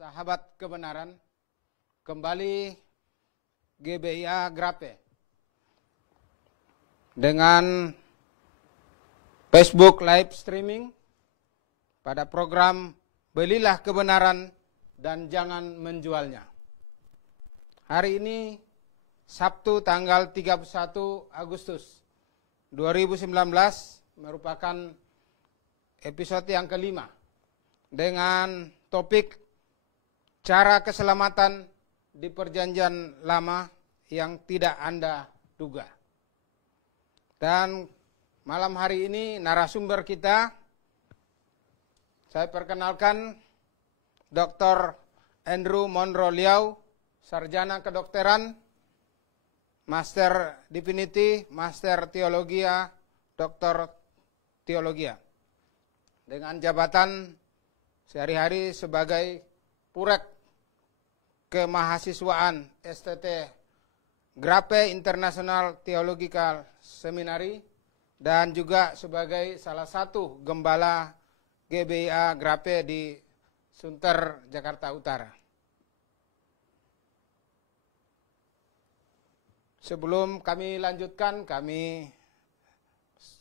sahabat kebenaran, kembali GBIA Grape dengan Facebook live streaming pada program Belilah Kebenaran dan Jangan Menjualnya. Hari ini Sabtu tanggal 31 Agustus 2019 merupakan episode yang kelima dengan topik cara keselamatan di Perjanjian Lama yang tidak Anda duga. Dan malam hari ini narasumber kita, saya perkenalkan Dr. Andrew Monroe Liao, sarjana kedokteran, Master Divinity, Master Teologia, Doktor Teologia. Dengan jabatan sehari-hari sebagai Purek Kemahasiswaan STT Grape International Theological Seminary dan juga sebagai salah satu gembala GBIA Grape di Sunter, Jakarta Utara. Sebelum kami lanjutkan, kami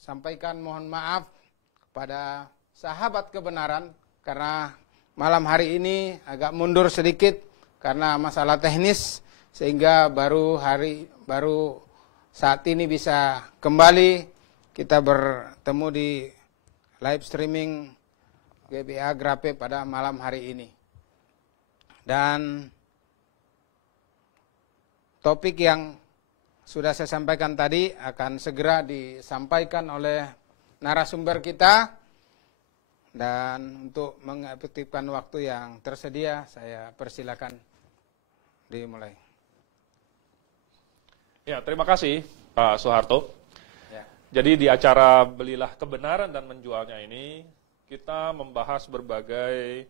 sampaikan mohon maaf kepada sahabat kebenaran karena malam hari ini agak mundur sedikit karena masalah teknis sehingga baru saat ini bisa kembali kita bertemu di live streaming GBIA Grape pada malam hari ini. Dan topik yang sudah saya sampaikan tadi akan segera disampaikan oleh narasumber kita. Dan untuk mengefektifkan waktu yang tersedia, saya persilakan dimulai. Ya, terima kasih Pak Soeharto. Ya. Jadi di acara Belilah Kebenaran dan Menjualnya ini, kita membahas berbagai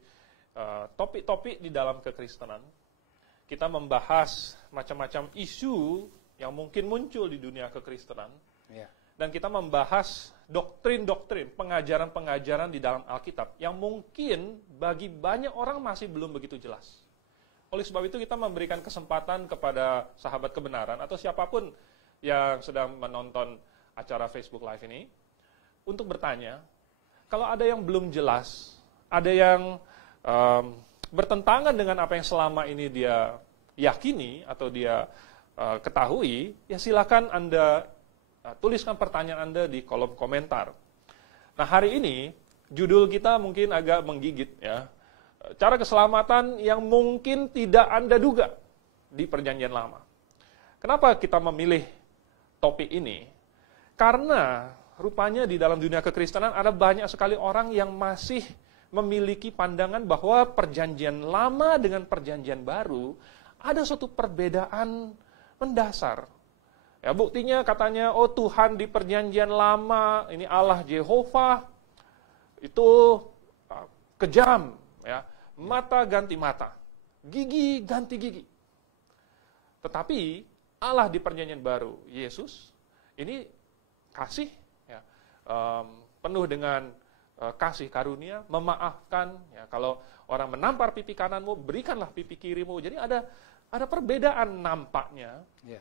topik-topik di dalam kekristenan. Kita membahas macam-macam isu yang mungkin muncul di dunia kekristenan. Ya. Dan kita membahas doktrin-doktrin, pengajaran-pengajaran di dalam Alkitab yang mungkin bagi banyak orang masih belum begitu jelas. Oleh sebab itu kita memberikan kesempatan kepada sahabat kebenaran atau siapapun yang sedang menonton acara Facebook Live ini untuk bertanya, kalau ada yang belum jelas, ada yang bertentangan dengan apa yang selama ini dia yakini atau dia ketahui, ya silakan Anda tuliskan pertanyaan Anda di kolom komentar. Nah, hari ini judul kita mungkin agak menggigit ya. Cara keselamatan yang mungkin tidak Anda duga di Perjanjian Lama. Kenapa kita memilih topik ini? Karena rupanya di dalam dunia kekristenan ada banyak sekali orang yang masih memiliki pandangan bahwa Perjanjian Lama dengan Perjanjian Baru ada suatu perbedaan mendasar. Ya, buktinya katanya, oh Tuhan di Perjanjian Lama, ini Allah Jehovah, itu kejam, ya, mata ganti mata, gigi ganti gigi. Tetapi Allah di Perjanjian Baru, Yesus, ini kasih, ya, penuh dengan kasih karunia, memaafkan. Ya, kalau orang menampar pipi kananmu, berikanlah pipi kirimu. Jadi ada perbedaan nampaknya. Ya.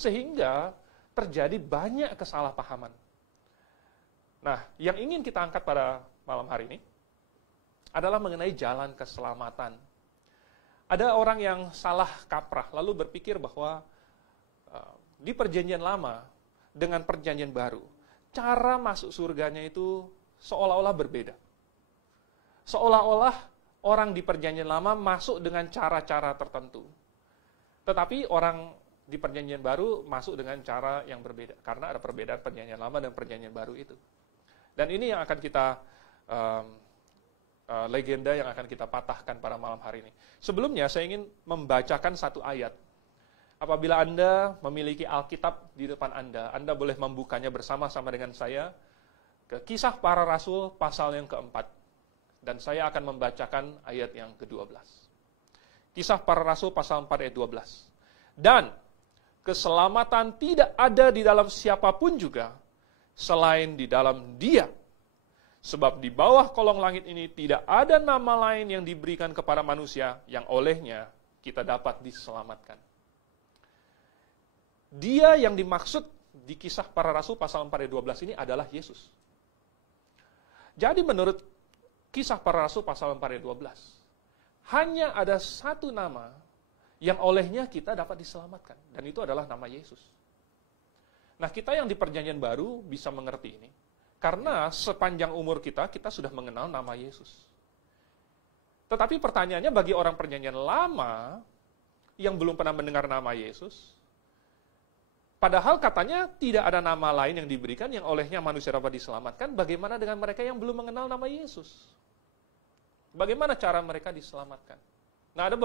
Sehingga terjadi banyak kesalahpahaman. Nah, yang ingin kita angkat pada malam hari ini adalah mengenai jalan keselamatan. Ada orang yang salah kaprah, lalu berpikir bahwa di Perjanjian Lama dengan Perjanjian Baru, cara masuk surganya itu seolah-olah berbeda. Seolah-olah orang di Perjanjian Lama masuk dengan cara-cara tertentu. Tetapi orang di Perjanjian Baru masuk dengan cara yang berbeda. Karena ada perbedaan Perjanjian Lama dan Perjanjian Baru itu. Dan ini yang akan kita, legenda yang akan kita patahkan pada malam hari ini. Sebelumnya saya ingin membacakan satu ayat. Apabila Anda memiliki Alkitab di depan Anda boleh membukanya bersama-sama dengan saya ke Kisah Para Rasul pasal yang keempat. Dan saya akan membacakan ayat yang ke-12. Kisah Para Rasul pasal 4 ayat 12. Dan keselamatan tidak ada di dalam siapapun juga, selain di dalam Dia. Sebab di bawah kolong langit ini tidak ada nama lain yang diberikan kepada manusia yang olehnya kita dapat diselamatkan. Dia yang dimaksud di Kisah Para Rasul pasal 4 ayat 12 ini adalah Yesus. Jadi menurut Kisah Para Rasul pasal 4 ayat 12, hanya ada satu nama yang olehnya kita dapat diselamatkan, dan itu adalah nama Yesus. Nah, kita yang di Perjanjian Baru bisa mengerti ini, karena sepanjang umur kita sudah mengenal nama Yesus. Tetapi pertanyaannya bagi orang Perjanjian Lama yang belum pernah mendengar nama Yesus, padahal katanya tidak ada nama lain yang diberikan yang olehnya manusia dapat diselamatkan, bagaimana dengan mereka yang belum mengenal nama Yesus? Bagaimana cara mereka diselamatkan? Nah, ada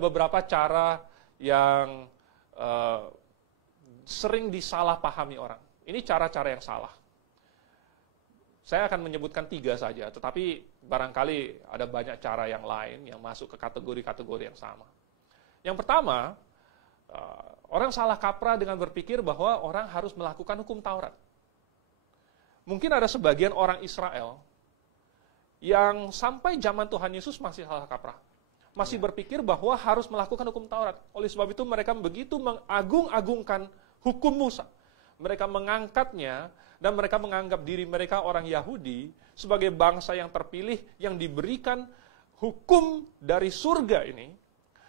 beberapa cara yang sering disalahpahami orang. Ini cara-cara yang salah. Saya akan menyebutkan 3 saja, tetapi barangkali ada banyak cara yang lain yang masuk ke kategori-kategori yang sama. Yang pertama, orang salah kaprah dengan berpikir bahwa orang harus melakukan hukum Taurat. Mungkin ada sebagian orang Israel yang sampai zaman Tuhan Yesus masih salah kaprah. Masih berpikir bahwa harus melakukan hukum Taurat. Oleh sebab itu mereka begitu mengagung-agungkan hukum Musa. Mereka mengangkatnya, dan mereka menganggap diri mereka orang Yahudi sebagai bangsa yang terpilih, yang diberikan hukum dari surga ini,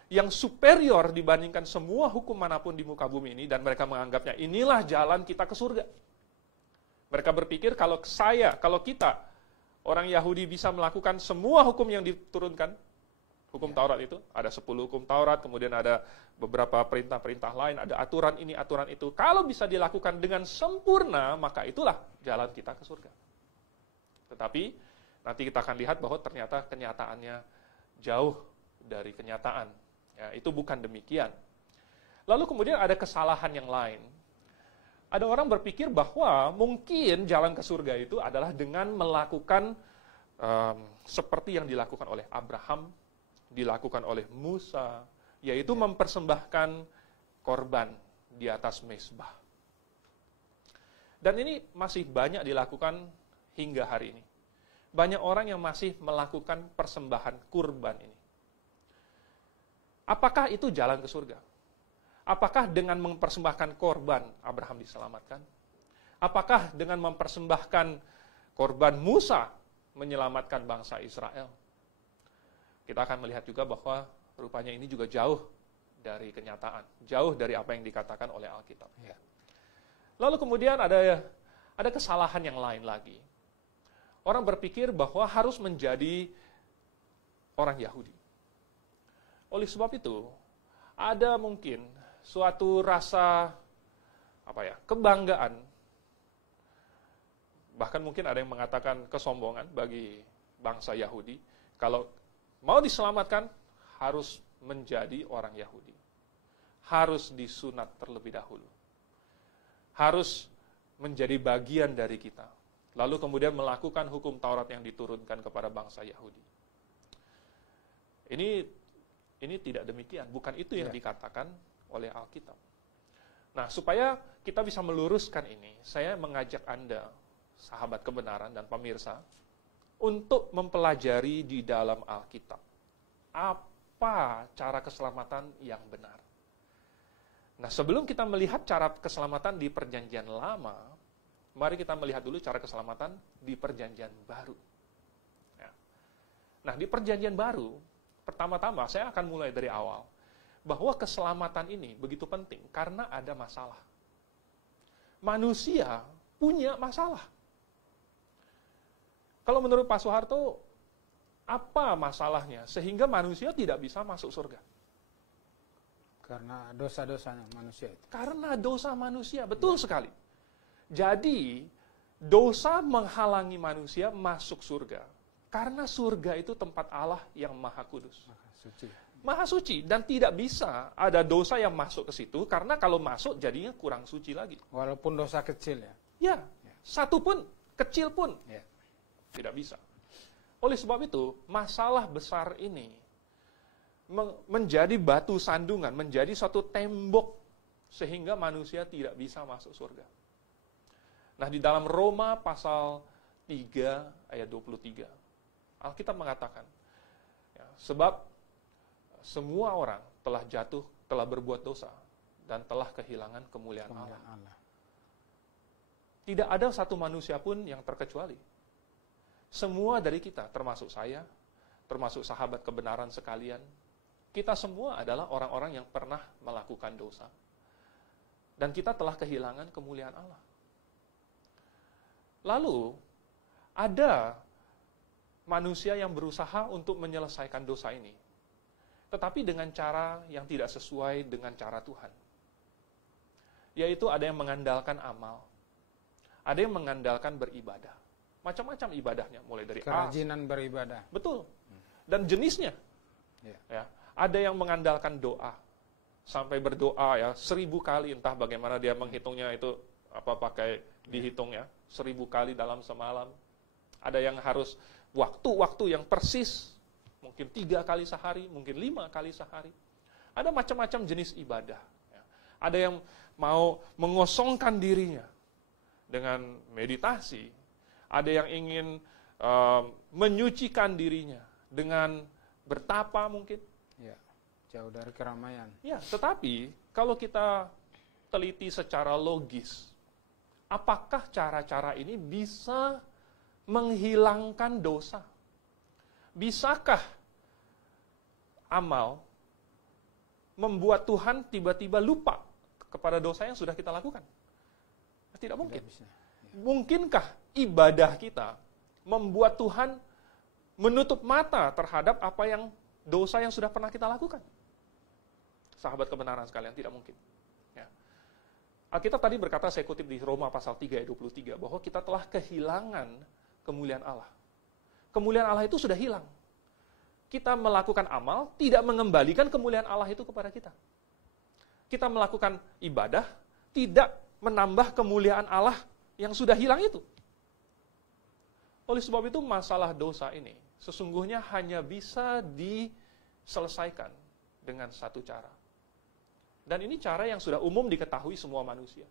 yang superior dibandingkan semua hukum manapun di muka bumi ini, dan mereka menganggapnya inilah jalan kita ke surga. Mereka berpikir kalau kita, orang Yahudi bisa melakukan semua hukum yang diturunkan, hukum Taurat itu, ada 10 hukum Taurat, kemudian ada beberapa perintah-perintah lain, ada aturan ini, aturan itu. Kalau bisa dilakukan dengan sempurna, maka itulah jalan kita ke surga. Tetapi, nanti kita akan lihat bahwa ternyata kenyataannya jauh dari kenyataan. Ya, itu bukan demikian. Lalu kemudian ada kesalahan yang lain. Ada orang berpikir bahwa mungkin jalan ke surga itu adalah dengan melakukan seperti yang dilakukan oleh Abraham, dilakukan oleh Musa, yaitu mempersembahkan korban di atas mezbah. Dan ini masih banyak dilakukan hingga hari ini. Banyak orang yang masih melakukan persembahan kurban ini. Apakah itu jalan ke surga? Apakah dengan mempersembahkan korban Abraham diselamatkan? Apakah dengan mempersembahkan korban Musa menyelamatkan bangsa Israel? Kita akan melihat juga bahwa rupanya ini juga jauh dari kenyataan, jauh dari apa yang dikatakan oleh Alkitab. Ya. Lalu kemudian ada kesalahan yang lain lagi. Orang berpikir bahwa harus menjadi orang Yahudi. Oleh sebab itu, ada mungkin suatu rasa kebanggaan, bahkan mungkin ada yang mengatakan kesombongan bagi bangsa Yahudi, kalau mau diselamatkan, harus menjadi orang Yahudi. Harus disunat terlebih dahulu. Harus menjadi bagian dari kita. Lalu kemudian melakukan hukum Taurat yang diturunkan kepada bangsa Yahudi. Ini tidak demikian. Bukan itu yang dikatakan oleh Alkitab. Nah, supaya kita bisa meluruskan ini, saya mengajak Anda, sahabat kebenaran dan pemirsa, untuk mempelajari di dalam Alkitab apa cara keselamatan yang benar. Nah, sebelum kita melihat cara keselamatan di Perjanjian Lama, mari kita melihat dulu cara keselamatan di Perjanjian Baru. Ya. Nah, di Perjanjian Baru, pertama-tama saya akan mulai dari awal, bahwa keselamatan ini begitu penting karena ada masalah. Manusia punya masalah. Kalau menurut Pak Soeharto, apa masalahnya sehingga manusia tidak bisa masuk surga? Karena dosa-dosanya manusia itu. Karena dosa manusia, betul sekali. Jadi, dosa menghalangi manusia masuk surga. Karena surga itu tempat Allah yang maha kudus. Maha suci. Dan tidak bisa ada dosa yang masuk ke situ, karena kalau masuk jadinya kurang suci lagi. Walaupun dosa kecil ya. Ya, satu pun, kecil pun. Ya. Tidak bisa. Oleh sebab itu, masalah besar ini menjadi batu sandungan, menjadi suatu tembok sehingga manusia tidak bisa masuk surga. Nah, di dalam Roma pasal 3 ayat 23. Alkitab mengatakan, ya, sebab semua orang telah jatuh, telah berbuat dosa, dan telah kehilangan kemuliaan Allah. Tidak ada satu manusia pun yang terkecuali. Semua dari kita, termasuk saya, termasuk sahabat kebenaran sekalian, kita semua adalah orang-orang yang pernah melakukan dosa. Dan kita telah kehilangan kemuliaan Allah. Lalu, ada manusia yang berusaha untuk menyelesaikan dosa ini. Tetapi dengan cara yang tidak sesuai dengan cara Tuhan. Yaitu ada yang mengandalkan amal. Ada yang mengandalkan beribadah. Macam-macam ibadahnya, mulai dari kerajinan beribadah. Betul. Dan jenisnya. Ya. Ada yang mengandalkan doa. Sampai berdoa ya 1000 kali, entah bagaimana dia menghitungnya itu, apa pakai dihitung ya, 1000 kali dalam semalam. Ada yang harus waktu-waktu yang persis, mungkin 3 kali sehari, mungkin 5 kali sehari. Ada macam-macam jenis ibadah. Ya. Ada yang mau mengosongkan dirinya dengan meditasi. Ada yang ingin menyucikan dirinya dengan bertapa mungkin. Ya, jauh dari keramaian. Ya, tetapi kalau kita teliti secara logis, apakah cara-cara ini bisa menghilangkan dosa? Bisakah amal membuat Tuhan tiba-tiba lupa kepada dosa yang sudah kita lakukan? Tidak mungkin. Mungkinkah ibadah kita membuat Tuhan menutup mata terhadap apa yang dosa yang sudah pernah kita lakukan? Sahabat kebenaran sekalian, tidak mungkin. Ya. Alkitab tadi berkata, saya kutip di Roma pasal 3 ayat 23, bahwa kita telah kehilangan kemuliaan Allah. Kemuliaan Allah itu sudah hilang. Kita melakukan amal, tidak mengembalikan kemuliaan Allah itu kepada kita. Kita melakukan ibadah, tidak menambah kemuliaan Allah yang sudah hilang itu. Oleh sebab itu, masalah dosa ini sesungguhnya hanya bisa diselesaikan dengan satu cara. Dan ini cara yang sudah umum diketahui semua manusia.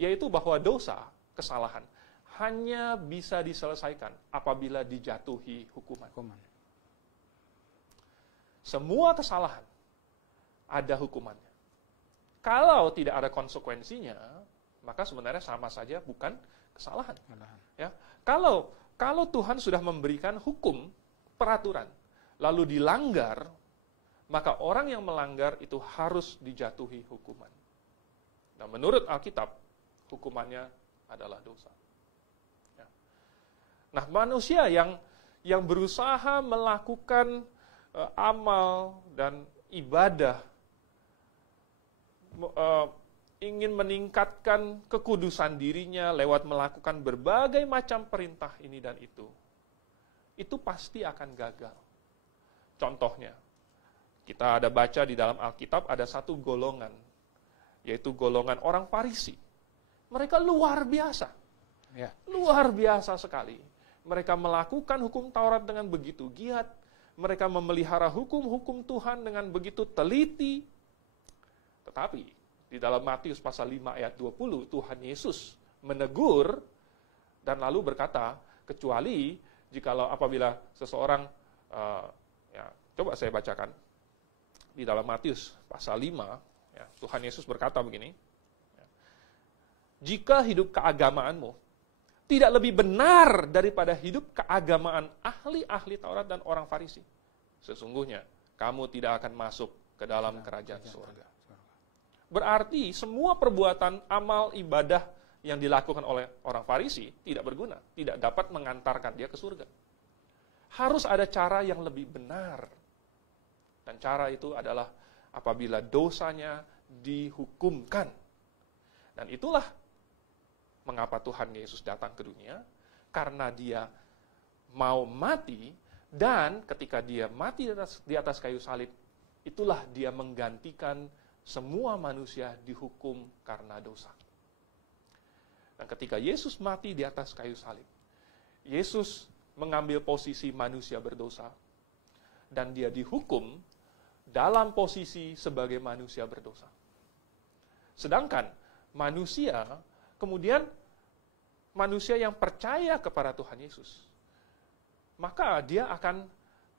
Yaitu bahwa dosa, kesalahan, hanya bisa diselesaikan apabila dijatuhi hukuman. Semua kesalahan ada hukumannya. Kalau tidak ada konsekuensinya, maka sebenarnya sama saja bukan kesalahan. Ya, kalau Tuhan sudah memberikan hukum, peraturan, lalu dilanggar, maka orang yang melanggar itu harus dijatuhi hukuman. Nah, menurut Alkitab, hukumannya adalah dosa. Ya. Nah, manusia yang berusaha melakukan amal dan ibadah, ingin meningkatkan kekudusan dirinya lewat melakukan berbagai macam perintah ini dan itu pasti akan gagal. Contohnya, kita ada baca di dalam Alkitab ada satu golongan, yaitu golongan orang Farisi. Mereka luar biasa. Ya. Luar biasa sekali. Mereka melakukan hukum Taurat dengan begitu giat. Mereka memelihara hukum-hukum Tuhan dengan begitu teliti. Tetapi, di dalam Matius pasal 5 ayat 20, Tuhan Yesus menegur dan lalu berkata, kecuali jikalau apabila seseorang, coba saya bacakan, di dalam Matius pasal 5, ya, Tuhan Yesus berkata begini, jika hidup keagamaanmu tidak lebih benar daripada hidup keagamaan ahli-ahli Taurat dan orang Farisi, sesungguhnya kamu tidak akan masuk ke dalam kerajaan surga. Berarti semua perbuatan amal ibadah yang dilakukan oleh orang Farisi tidak berguna, tidak dapat mengantarkan dia ke surga. Harus ada cara yang lebih benar. Dan cara itu adalah apabila dosanya dihukumkan. Dan itulah mengapa Tuhan Yesus datang ke dunia, karena dia mau mati, dan ketika dia mati di atas kayu salib, itulah dia menggantikan semua manusia dihukum karena dosa. Dan ketika Yesus mati di atas kayu salib, Yesus mengambil posisi manusia berdosa, dan dia dihukum dalam posisi sebagai manusia berdosa. Sedangkan manusia kemudian manusia yang percaya kepada Tuhan Yesus, maka dia akan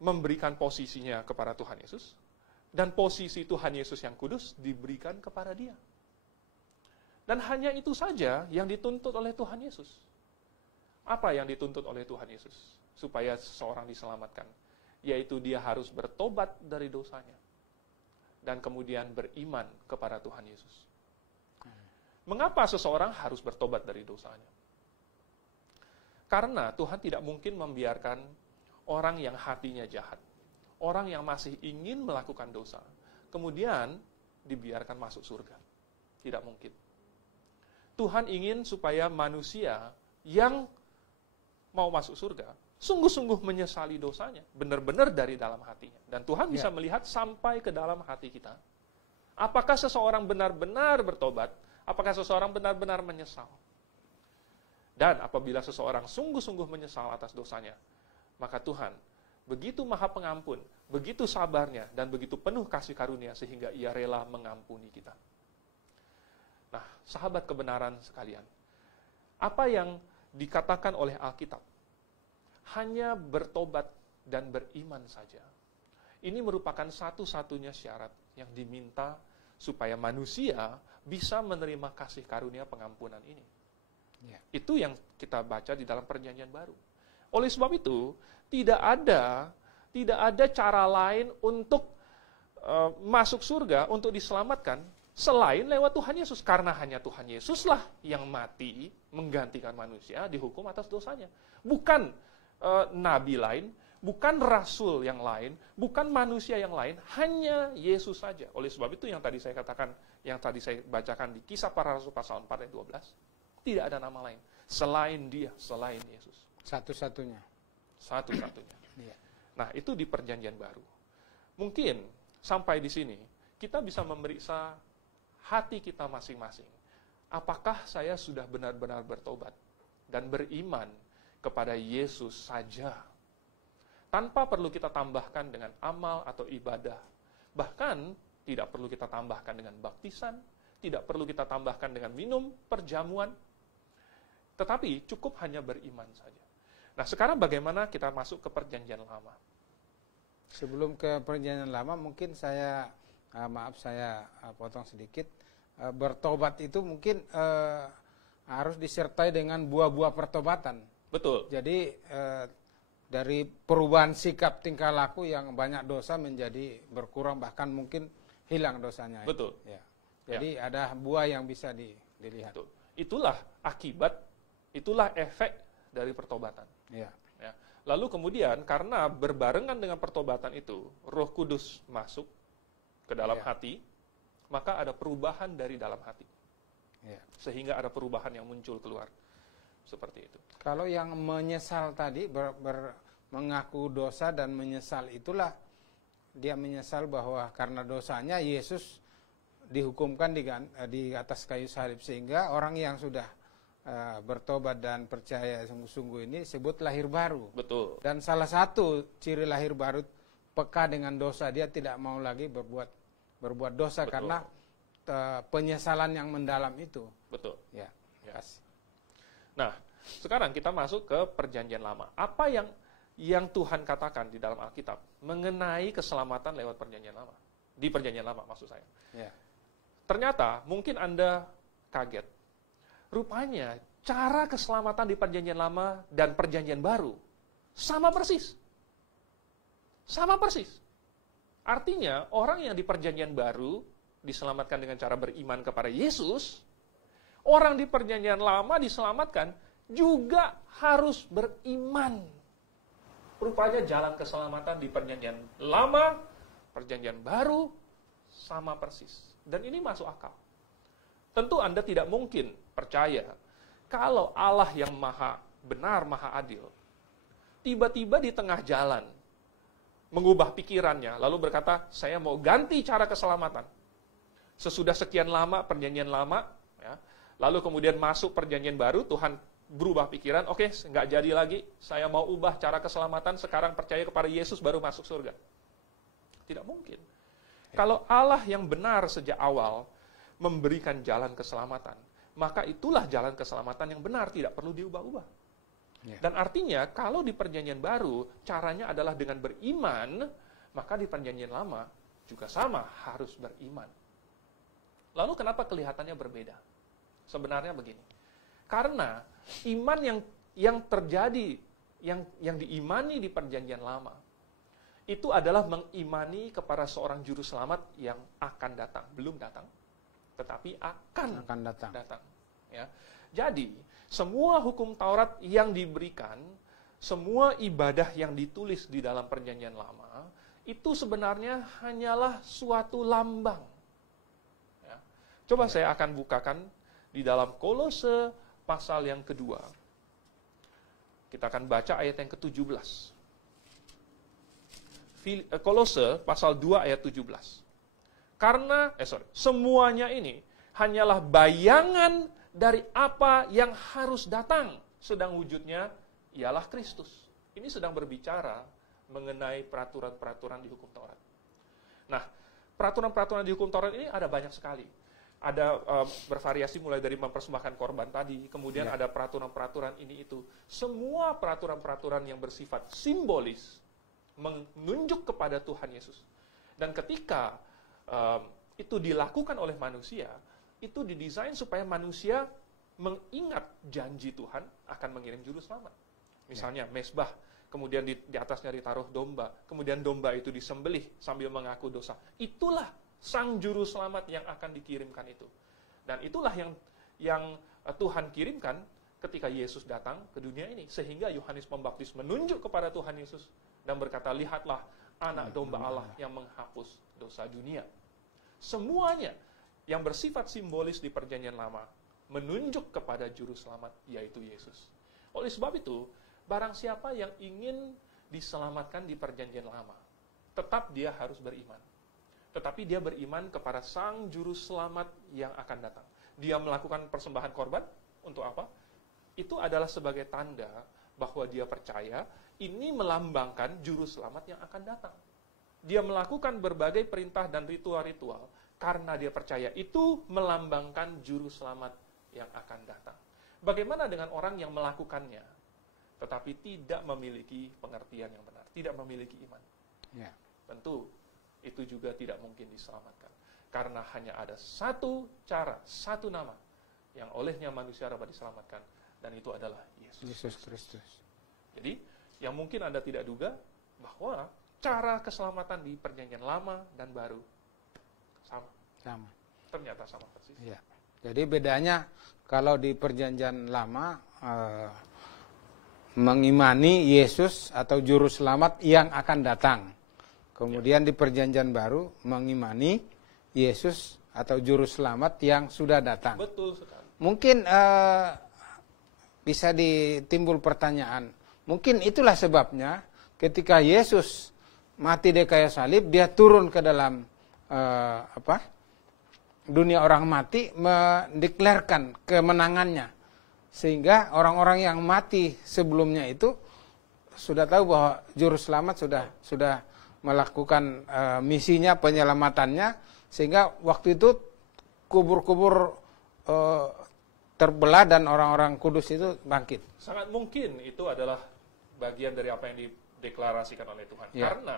memberikan posisinya kepada Tuhan Yesus, dan posisi Tuhan Yesus yang kudus diberikan kepada dia. Dan hanya itu saja yang dituntut oleh Tuhan Yesus. Apa yang dituntut oleh Tuhan Yesus supaya seseorang diselamatkan? Yaitu dia harus bertobat dari dosanya dan kemudian beriman kepada Tuhan Yesus. Mengapa seseorang harus bertobat dari dosanya? Karena Tuhan tidak mungkin membiarkan orang yang hatinya jahat, orang yang masih ingin melakukan dosa, kemudian dibiarkan masuk surga. Tidak mungkin. Tuhan ingin supaya manusia yang mau masuk surga sungguh-sungguh menyesali dosanya, benar-benar dari dalam hatinya. Dan Tuhan bisa melihat sampai ke dalam hati kita. Apakah seseorang benar-benar bertobat? Apakah seseorang benar-benar menyesal? Dan apabila seseorang sungguh-sungguh menyesal atas dosanya, maka Tuhan begitu maha pengampun, begitu sabarnya, dan begitu penuh kasih karunia sehingga ia rela mengampuni kita. Nah, sahabat kebenaran sekalian, apa yang dikatakan oleh Alkitab, hanya bertobat dan beriman saja. Ini merupakan satu-satunya syarat yang diminta supaya manusia bisa menerima kasih karunia pengampunan ini. Ya. Itu yang kita baca di dalam Perjanjian Baru. Oleh sebab itu, tidak ada cara lain untuk masuk surga, untuk diselamatkan, selain lewat Tuhan Yesus. Karena hanya Tuhan Yesuslah yang mati, menggantikan manusia, dihukum atas dosanya. Bukan nabi lain, bukan rasul yang lain, bukan manusia yang lain, hanya Yesus saja. Oleh sebab itu yang tadi saya katakan, yang tadi saya bacakan di Kisah Para Rasul pasal 4 ayat 12, tidak ada nama lain selain Dia, selain Yesus. Satu-satunya. Satu-satunya. Iya. Nah, itu di Perjanjian Baru. Mungkin sampai di sini kita bisa memeriksa hati kita masing-masing. Apakah saya sudah benar-benar bertobat dan beriman kepada Yesus saja, tanpa perlu kita tambahkan dengan amal atau ibadah. Bahkan tidak perlu kita tambahkan dengan baptisan, tidak perlu kita tambahkan dengan minum perjamuan, tetapi cukup hanya beriman saja. Nah, sekarang bagaimana kita masuk ke Perjanjian Lama? Sebelum ke Perjanjian Lama, mungkin saya potong sedikit. Bertobat itu mungkin harus disertai dengan buah-buah pertobatan. Betul. Jadi dari perubahan sikap tingkah laku yang banyak dosa menjadi berkurang, bahkan mungkin hilang dosanya. Betul. Ya. Jadi ada buah yang bisa dilihat. Betul. Itulah akibat, itulah efek dari pertobatan. Ya. Ya. Lalu kemudian karena berbarengan dengan pertobatan itu, Roh Kudus masuk ke dalam hati, maka ada perubahan dari dalam hati. Ya. Sehingga ada perubahan yang muncul keluar. Seperti itu. Kalau yang menyesal tadi, mengaku dosa dan menyesal, itulah dia menyesal bahwa karena dosanya Yesus dihukumkan di atas kayu salib. Sehingga orang yang sudah bertobat dan percaya sungguh-sungguh ini disebut lahir baru. Betul. Dan salah satu ciri lahir baru peka dengan dosa, dia tidak mau lagi berbuat dosa. Betul. Karena penyesalan yang mendalam itu. Betul. Ya. Nah, sekarang kita masuk ke Perjanjian Lama. Apa yang Tuhan katakan di dalam Alkitab mengenai keselamatan lewat Perjanjian Lama? Di Perjanjian Lama maksud saya. Ya. Ternyata mungkin Anda kaget. Rupanya cara keselamatan di Perjanjian Lama dan Perjanjian Baru sama persis. Sama persis. Artinya orang yang di Perjanjian Baru diselamatkan dengan cara beriman kepada Yesus, orang di Perjanjian Lama diselamatkan juga harus beriman. Rupanya jalan keselamatan di Perjanjian Lama, Perjanjian Baru sama persis. Dan ini masuk akal. Tentu Anda tidak mungkin percaya kalau Allah yang maha benar, maha adil, tiba-tiba di tengah jalan mengubah pikirannya, lalu berkata, saya mau ganti cara keselamatan. Sesudah sekian lama Perjanjian Lama, ya, lalu kemudian masuk Perjanjian Baru, Tuhan berubah pikiran, oke, nggak jadi lagi, saya mau ubah cara keselamatan, sekarang percaya kepada Yesus baru masuk surga. Tidak mungkin. Kalau Allah yang benar sejak awal memberikan jalan keselamatan, maka itulah jalan keselamatan yang benar, tidak perlu diubah-ubah. Ya. Dan artinya, kalau di perjanjian baru, caranya adalah dengan beriman, maka di perjanjian lama juga sama, harus beriman. Lalu kenapa kelihatannya berbeda? Sebenarnya begini, karena iman yang terjadi, yang diimani di perjanjian lama, itu adalah mengimani kepada seorang juru selamat yang akan datang. Belum datang, tetapi akan datang. Ya. Jadi, semua hukum Taurat yang diberikan, semua ibadah yang ditulis di dalam perjanjian lama, itu sebenarnya hanyalah suatu lambang. Ya. Coba saya akan bukakan di dalam Kolose pasal yang kedua. Kita akan baca ayat yang ke-17. Kolose pasal 2 ayat 17. Karena, semuanya ini hanyalah bayangan dari apa yang harus datang, sedang wujudnya ialah Kristus. Ini sedang berbicara mengenai peraturan-peraturan di hukum Taurat. Nah, peraturan-peraturan di hukum Taurat ini ada banyak sekali. Ada bervariasi mulai dari mempersembahkan korban tadi, kemudian ada peraturan-peraturan ini itu. Semua peraturan-peraturan yang bersifat simbolis, menunjuk kepada Tuhan Yesus. Dan ketika itu dilakukan oleh manusia, itu didesain supaya manusia mengingat janji Tuhan akan mengirim juru selamat. Misalnya mezbah, kemudian di atasnya ditaruh domba, kemudian domba itu disembelih sambil mengaku dosa. Itulah sang juru selamat yang akan dikirimkan itu. Dan itulah yang Tuhan kirimkan ketika Yesus datang ke dunia ini. Sehingga Yohanes Pembaptis menunjuk kepada Tuhan Yesus dan berkata, lihatlah anak domba Allah yang menghapus dosa dunia. Semuanya yang bersifat simbolis di perjanjian lama menunjuk kepada juru selamat, yaitu Yesus. Oleh sebab itu, barang siapa yang ingin diselamatkan di perjanjian lama, tetap dia harus beriman. Tetapi dia beriman kepada sang juru selamat yang akan datang. Dia melakukan persembahan korban, untuk apa? Itu adalah sebagai tanda bahwa dia percaya ini melambangkan juru selamat yang akan datang. Dia melakukan berbagai perintah dan ritual-ritual karena dia percaya itu melambangkan juru selamat yang akan datang. Bagaimana dengan orang yang melakukannya tetapi tidak memiliki pengertian yang benar, tidak memiliki iman? Ya. Tentu itu juga tidak mungkin diselamatkan. Karena hanya ada satu cara, satu nama yang olehnya manusia dapat diselamatkan, dan itu adalah Yesus Kristus. Jadi, yang mungkin Anda tidak duga bahwa cara keselamatan di perjanjian lama dan baru sama. Ternyata sama persis. Ya. Jadi bedanya kalau di perjanjian lama mengimani Yesus atau juru selamat yang akan datang. Kemudian di perjanjian baru mengimani Yesus atau juru selamat yang sudah datang. Betul sekali. Mungkin bisa ditimbul pertanyaan. Mungkin itulah sebabnya ketika Yesus mati di kayu salib, dia turun ke dalam dunia orang mati, mendeklarkan kemenangannya. Sehingga orang-orang yang mati sebelumnya itu sudah tahu bahwa juru selamat sudah melakukan misinya, penyelamatannya, sehingga waktu itu kubur-kubur terbelah dan orang-orang kudus itu bangkit. Sangat mungkin itu adalah bagian dari apa yang dideklarasikan oleh Tuhan. Ya. Karena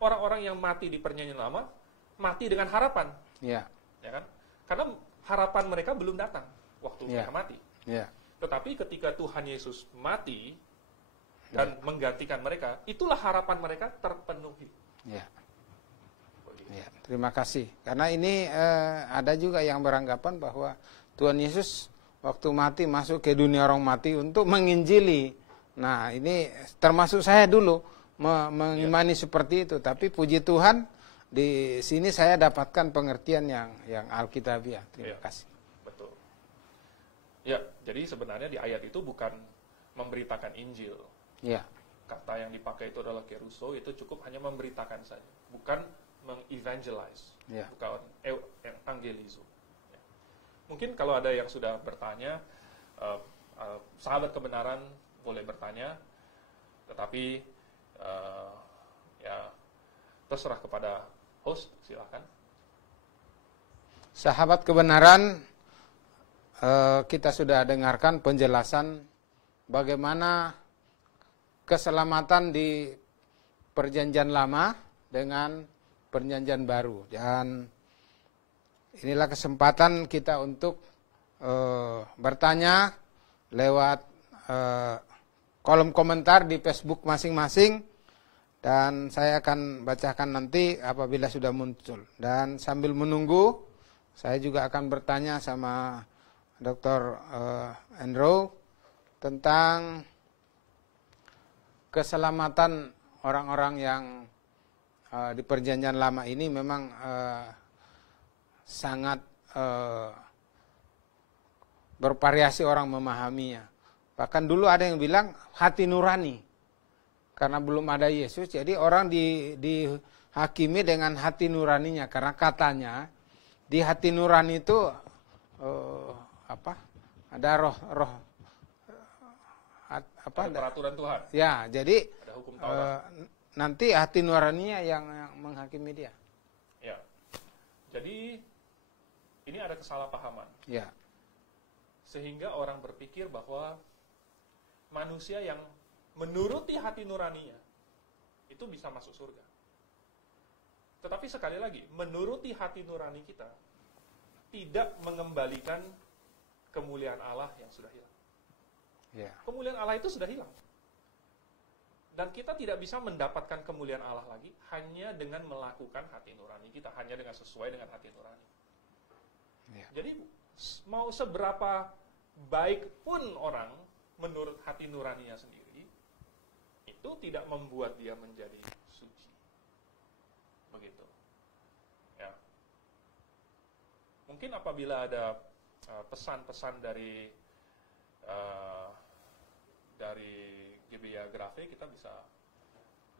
orang-orang yang mati di perjanjian lama mati dengan harapan. Ya. Ya kan? Karena harapan mereka belum datang waktu mereka mati. Ya. Tetapi ketika Tuhan Yesus mati dan menggantikan mereka, itulah harapan mereka terpenuhi. Ya. Ya, terima kasih. Karena ini ada juga yang beranggapan bahwa Tuhan Yesus waktu mati masuk ke dunia orang mati untuk menginjili. Nah, ini termasuk saya dulu mengimani seperti itu. Tapi puji Tuhan, di sini saya dapatkan pengertian yang alkitabiah. Terima kasih. Betul. Ya, jadi sebenarnya di ayat itu bukan memberitakan Injil. Ya. Kata yang dipakai itu adalah keruso, itu cukup hanya memberitakan saja, bukan mengevangelize, bukan evangelizo. Ya. Mungkin kalau ada yang sudah bertanya, sahabat kebenaran boleh bertanya, tetapi ya terserah kepada host, silakan. Sahabat kebenaran kita sudah dengarkan penjelasan bagaimana keselamatan di Perjanjian Lama dengan Perjanjian Baru. Dan inilah kesempatan kita untuk bertanya lewat kolom komentar di Facebook masing-masing, dan saya akan bacakan nanti apabila sudah muncul. Dan sambil menunggu, saya juga akan bertanya sama Dr. Andrew tentang keselamatan orang-orang yang di Perjanjian Lama ini memang sangat bervariasi orang memahaminya. Bahkan dulu ada yang bilang hati nurani. Karena belum ada Yesus, jadi orang dihakimi dengan hati nuraninya. Karena katanya di hati nurani itu ada roh ada peraturan Tuhan. Ya, jadi ada hukum Taurat. Nanti hati nuraninya yang menghakimi dia. Ya. Jadi ini ada kesalahpahaman. Ya. Sehingga orang berpikir bahwa manusia yang menuruti hati nuraninya itu bisa masuk surga. Tetapi sekali lagi, menuruti hati nurani kita tidak mengembalikan kemuliaan Allah yang sudah hilang. Ya. Kemuliaan Allah itu sudah hilang. Dan kita tidak bisa mendapatkan kemuliaan Allah lagi hanya dengan melakukan hati nurani kita, hanya dengan sesuai dengan hati nurani. Ya. Jadi mau seberapa baik pun orang menurut hati nuraninya sendiri, itu tidak membuat dia menjadi suci. Begitu. Ya. Mungkin apabila ada pesan-pesan dari GBI Grafe, kita bisa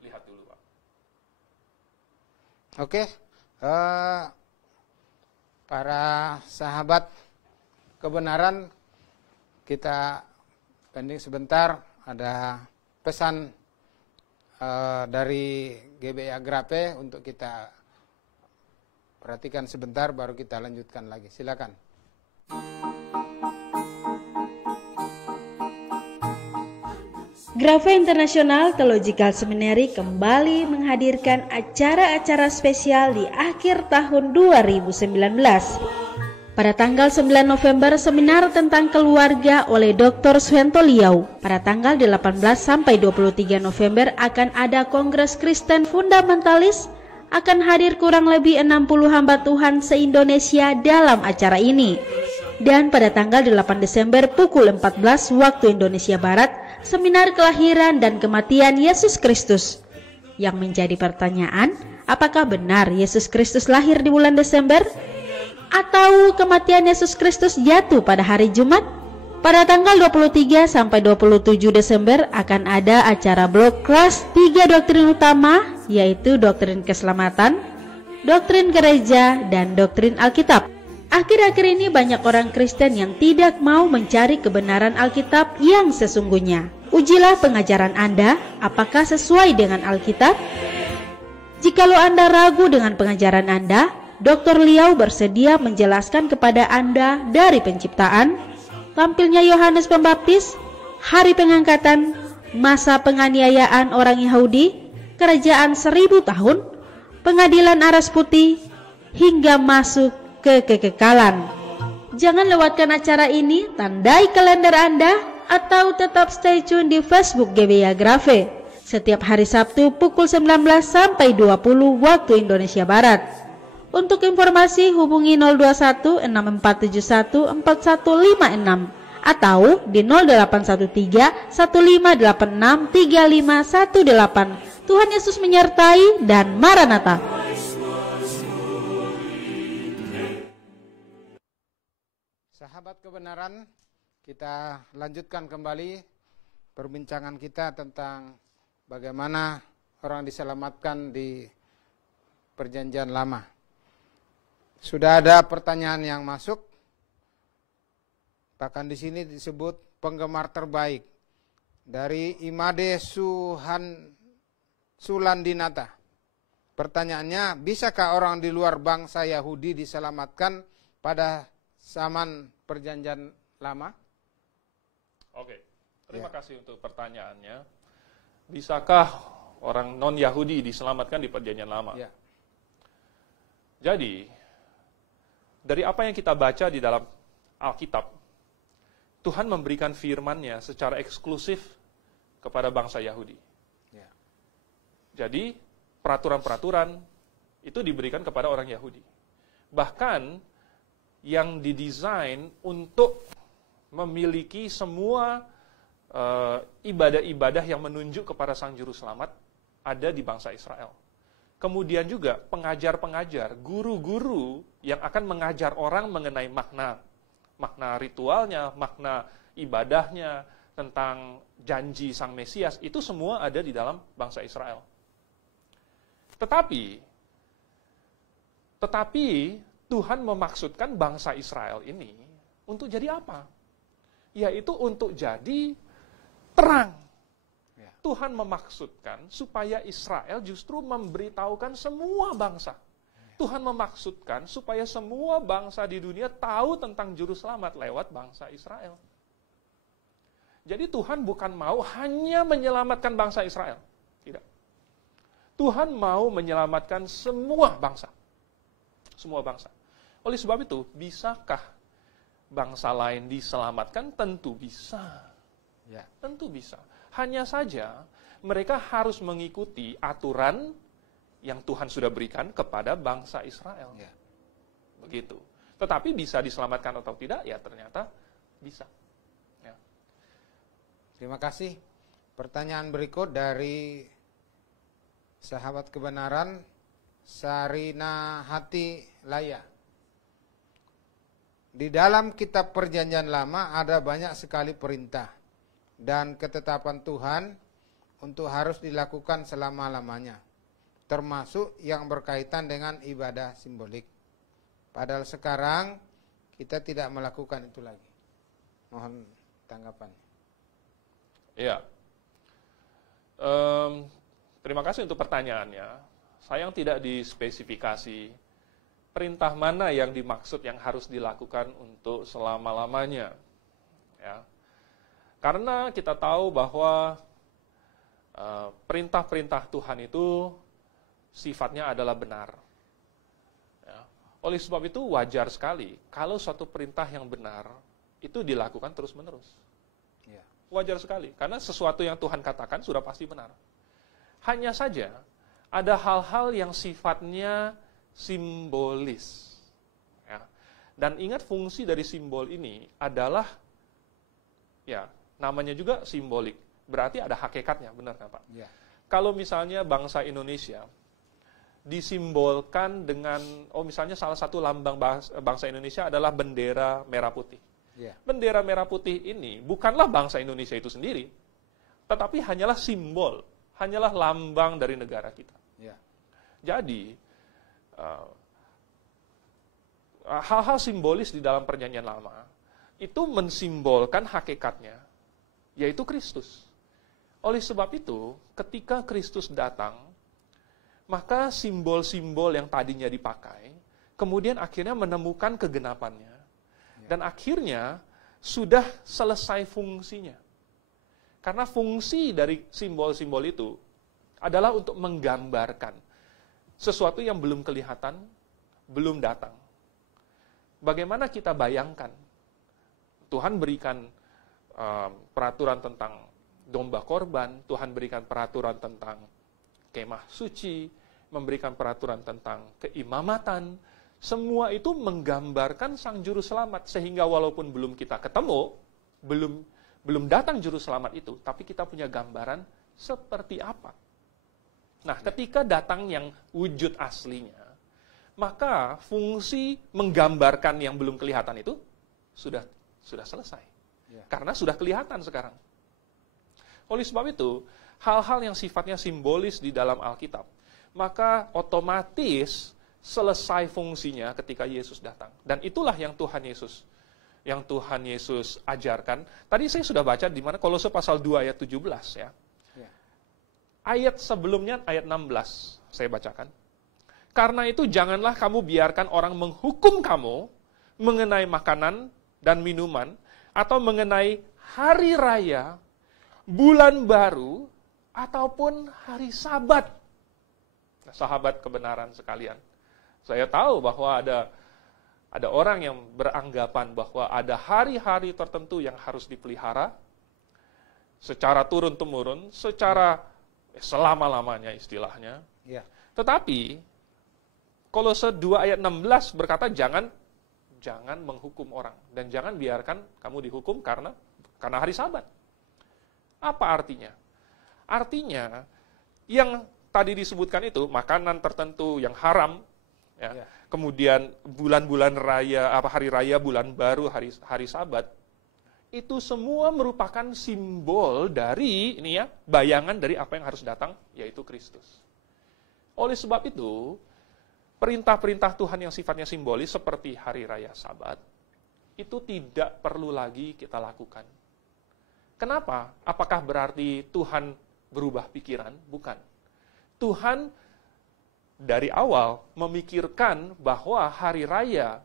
lihat dulu, Pak. Oke. Para sahabat kebenaran, kita pending sebentar, ada pesan dari GBI Grafe untuk kita perhatikan sebentar, baru kita lanjutkan lagi. Silakan. Grafe International Theological Seminary kembali menghadirkan acara-acara spesial di akhir tahun 2019. Pada tanggal 9 November, seminar tentang keluarga oleh Dr. Suhento Liau. Pada tanggal 18 sampai 23 November akan ada Kongres Kristen Fundamentalis. Akan hadir kurang lebih 60 hamba Tuhan se-Indonesia dalam acara ini. Dan pada tanggal 8 Desember pukul 14 waktu Indonesia Barat, seminar kelahiran dan kematian Yesus Kristus. Yang menjadi pertanyaan, apakah benar Yesus Kristus lahir di bulan Desember? Atau kematian Yesus Kristus jatuh pada hari Jumat? Pada tanggal 23 sampai 27 Desember akan ada acara blog kelas 3 doktrin utama, yaitu doktrin keselamatan, doktrin gereja, dan doktrin Alkitab. Akhir-akhir ini banyak orang Kristen yang tidak mau mencari kebenaran Alkitab yang sesungguhnya. Ujilah pengajaran Anda, apakah sesuai dengan Alkitab? Jikalau Anda ragu dengan pengajaran Anda, Dr. Liau bersedia menjelaskan kepada Anda dari penciptaan, tampilnya Yohanes Pembaptis, hari pengangkatan, masa penganiayaan orang Yahudi, kerajaan 1000 tahun, pengadilan aras putih, hingga masuk ke kekekalan. Jangan lewatkan acara ini, tandai kalender Anda, atau tetap stay tune di Facebook GBI Grafe setiap hari Sabtu pukul 19 sampai 20 waktu Indonesia Barat. Untuk informasi hubungi 021 6471 4156 atau di 0813 1586 3518. Tuhan Yesus menyertai dan Maranatha. Sahabat kebenaran, kita lanjutkan kembali perbincangan kita tentang bagaimana orang diselamatkan di Perjanjian Lama. Sudah ada pertanyaan yang masuk, bahkan di sini disebut penggemar terbaik dari Imade Sulandinata. Pertanyaannya, bisakah orang di luar bangsa Yahudi diselamatkan pada zaman perjanjian lama? Oke, terima kasih untuk pertanyaannya. Bisakah orang non-Yahudi diselamatkan di perjanjian lama? Ya. Jadi, dari apa yang kita baca di dalam Alkitab, Tuhan memberikan firman-Nya secara eksklusif kepada bangsa Yahudi. Ya. Jadi, peraturan-peraturan itu diberikan kepada orang Yahudi. Bahkan, yang didesain untuk memiliki semua ibadah-ibadah yang menunjuk kepada Sang Juru Selamat ada di bangsa Israel. Kemudian juga pengajar-pengajar, guru-guru yang akan mengajar orang mengenai makna ritualnya, makna ibadahnya, tentang janji Sang Mesias, itu semua ada di dalam bangsa Israel. Tetapi Tuhan memaksudkan bangsa Israel ini untuk jadi apa? Yaitu untuk jadi terang. Tuhan memaksudkan supaya Israel justru memberitahukan semua bangsa. Tuhan memaksudkan supaya semua bangsa di dunia tahu tentang Juru Selamat lewat bangsa Israel. Jadi Tuhan bukan mau hanya menyelamatkan bangsa Israel. Tidak. Tuhan mau menyelamatkan semua bangsa. Semua bangsa. Oleh sebab itu, bisakah bangsa lain diselamatkan? Tentu bisa. Ya. Tentu bisa. Hanya saja mereka harus mengikuti aturan yang Tuhan sudah berikan kepada bangsa Israel. Ya. Begitu. Tetapi bisa diselamatkan atau tidak? Ya ternyata bisa. Ya. Terima kasih. Pertanyaan berikut dari sahabat kebenaran Sarina Hati Laya. Di dalam kitab Perjanjian Lama ada banyak sekali perintah dan ketetapan Tuhan untuk harus dilakukan selama-lamanya, termasuk yang berkaitan dengan ibadah simbolik. Padahal sekarang kita tidak melakukan itu lagi. Mohon tanggapannya. Iya. Terima kasih untuk pertanyaannya. Sayang tidak dispesifikasi perintah mana yang dimaksud yang harus dilakukan untuk selama-lamanya. Ya. Karena kita tahu bahwa perintah-perintah Tuhan itu sifatnya adalah benar. Ya. Oleh sebab itu wajar sekali kalau suatu perintah yang benar itu dilakukan terus-menerus. Ya. Wajar sekali, karena sesuatu yang Tuhan katakan sudah pasti benar. Hanya saja ada hal-hal yang sifatnya simbolis. Ya. Dan ingat fungsi dari simbol ini adalah ya namanya juga simbolik, berarti ada hakikatnya, benar nggak Pak? Ya. Kalau misalnya bangsa Indonesia disimbolkan dengan, misalnya salah satu lambang bangsa Indonesia adalah bendera merah putih. Ya. Bendera merah putih ini bukanlah bangsa Indonesia itu sendiri, tetapi hanyalah simbol, hanyalah lambang dari negara kita. Ya. Jadi, hal-hal simbolis di dalam Perjanjian Lama itu mensimbolkan hakikatnya, yaitu Kristus. Oleh sebab itu, ketika Kristus datang, maka simbol-simbol yang tadinya dipakai, kemudian akhirnya menemukan kegenapannya. Dan akhirnya sudah selesai fungsinya. Karena fungsi dari simbol-simbol itu adalah untuk menggambarkan sesuatu yang belum kelihatan, belum datang. Bagaimana kita bayangkan, Tuhan berikan peraturan tentang domba korban, Tuhan berikan peraturan tentang kemah suci, memberikan peraturan tentang keimamatan, semua itu menggambarkan Sang Juru Selamat, sehingga walaupun belum kita ketemu, belum datang Juru Selamat itu, tapi kita punya gambaran seperti apa. Nah, ketika datang yang wujud aslinya, maka fungsi menggambarkan yang belum kelihatan itu sudah selesai. Ya. Karena sudah kelihatan sekarang. Oleh sebab itu, hal-hal yang sifatnya simbolis di dalam Alkitab, maka otomatis selesai fungsinya ketika Yesus datang. Dan itulah yang Tuhan Yesus ajarkan. Tadi saya sudah baca di mana Kolose pasal 2 ayat 17 ya. Ya. Ayat sebelumnya ayat 16 saya bacakan. Karena itu janganlah kamu biarkan orang menghukum kamu mengenai makanan dan minuman, atau mengenai hari raya, bulan baru, ataupun hari Sabat. Nah, sahabat kebenaran sekalian, saya tahu bahwa ada orang yang beranggapan bahwa ada hari-hari tertentu yang harus dipelihara secara turun-temurun, secara selama-lamanya istilahnya. Ya. Tetapi Kolose 2 ayat 16 berkata jangan menghukum orang dan jangan biarkan kamu dihukum karena hari Sabat. Apa artinya? Artinya yang tadi disebutkan itu makanan tertentu yang haram, ya. Kemudian bulan-bulan raya, hari raya, bulan baru, hari Sabat, itu semua merupakan simbol dari bayangan dari apa yang harus datang, yaitu Kristus. Oleh sebab itu, perintah-perintah Tuhan yang sifatnya simbolis seperti hari raya Sabat itu tidak perlu lagi kita lakukan. Kenapa? Apakah berarti Tuhan berubah pikiran? Bukan. Tuhan dari awal memikirkan bahwa hari raya,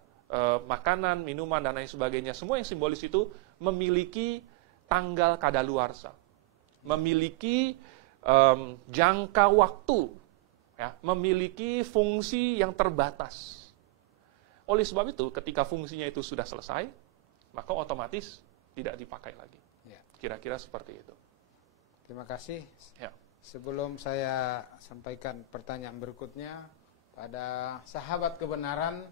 makanan, minuman, dan lain sebagainya, semua yang simbolis itu memiliki tanggal kadaluarsa, memiliki jangka waktu, ya, memiliki fungsi yang terbatas. Oleh sebab itu, ketika fungsinya itu sudah selesai, maka otomatis tidak dipakai lagi. Kira-kira seperti itu. Terima kasih. Ya. Sebelum saya sampaikan pertanyaan berikutnya, pada sahabat kebenaran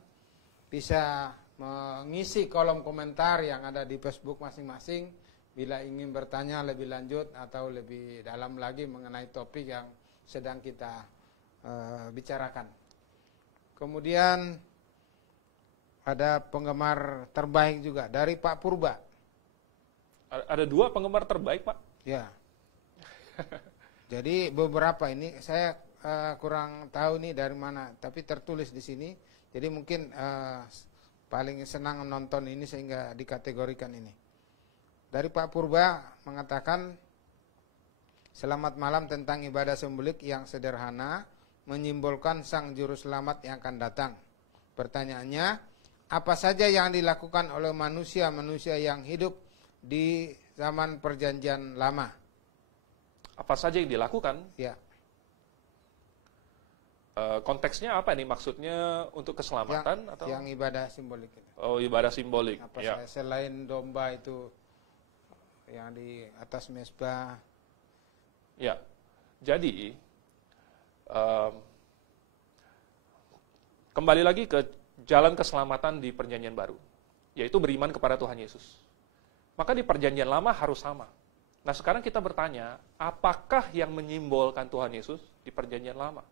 bisa mengisi kolom komentar yang ada di Facebook masing-masing bila ingin bertanya lebih lanjut atau lebih dalam lagi mengenai topik yang sedang kita bicarakan. Kemudian ada penggemar terbaik juga dari Pak Purba. Ada 2 penggemar terbaik, Pak? Ya. Jadi beberapa ini saya kurang tahu nih dari mana, tapi tertulis di sini. Jadi mungkin paling senang menonton ini sehingga dikategorikan ini. Dari Pak Purba mengatakan, selamat malam, tentang ibadah simbolik yang sederhana menyimbolkan sang juru selamat yang akan datang. Pertanyaannya, apa saja yang dilakukan oleh manusia-manusia yang hidup di zaman perjanjian lama? Apa saja yang dilakukan? Ya. Konteksnya apa nih? Maksudnya untuk keselamatan atau? Yang ibadah simbolik. Oh, ibadah simbolik. Apa Ya. selain domba itu yang di atas mezbah? Ya. Jadi kembali lagi ke jalan keselamatan di perjanjian baru, yaitu beriman kepada Tuhan Yesus. Maka di perjanjian lama harus sama. Nah, sekarang kita bertanya, apakah yang menyimbolkan Tuhan Yesus di perjanjian lama?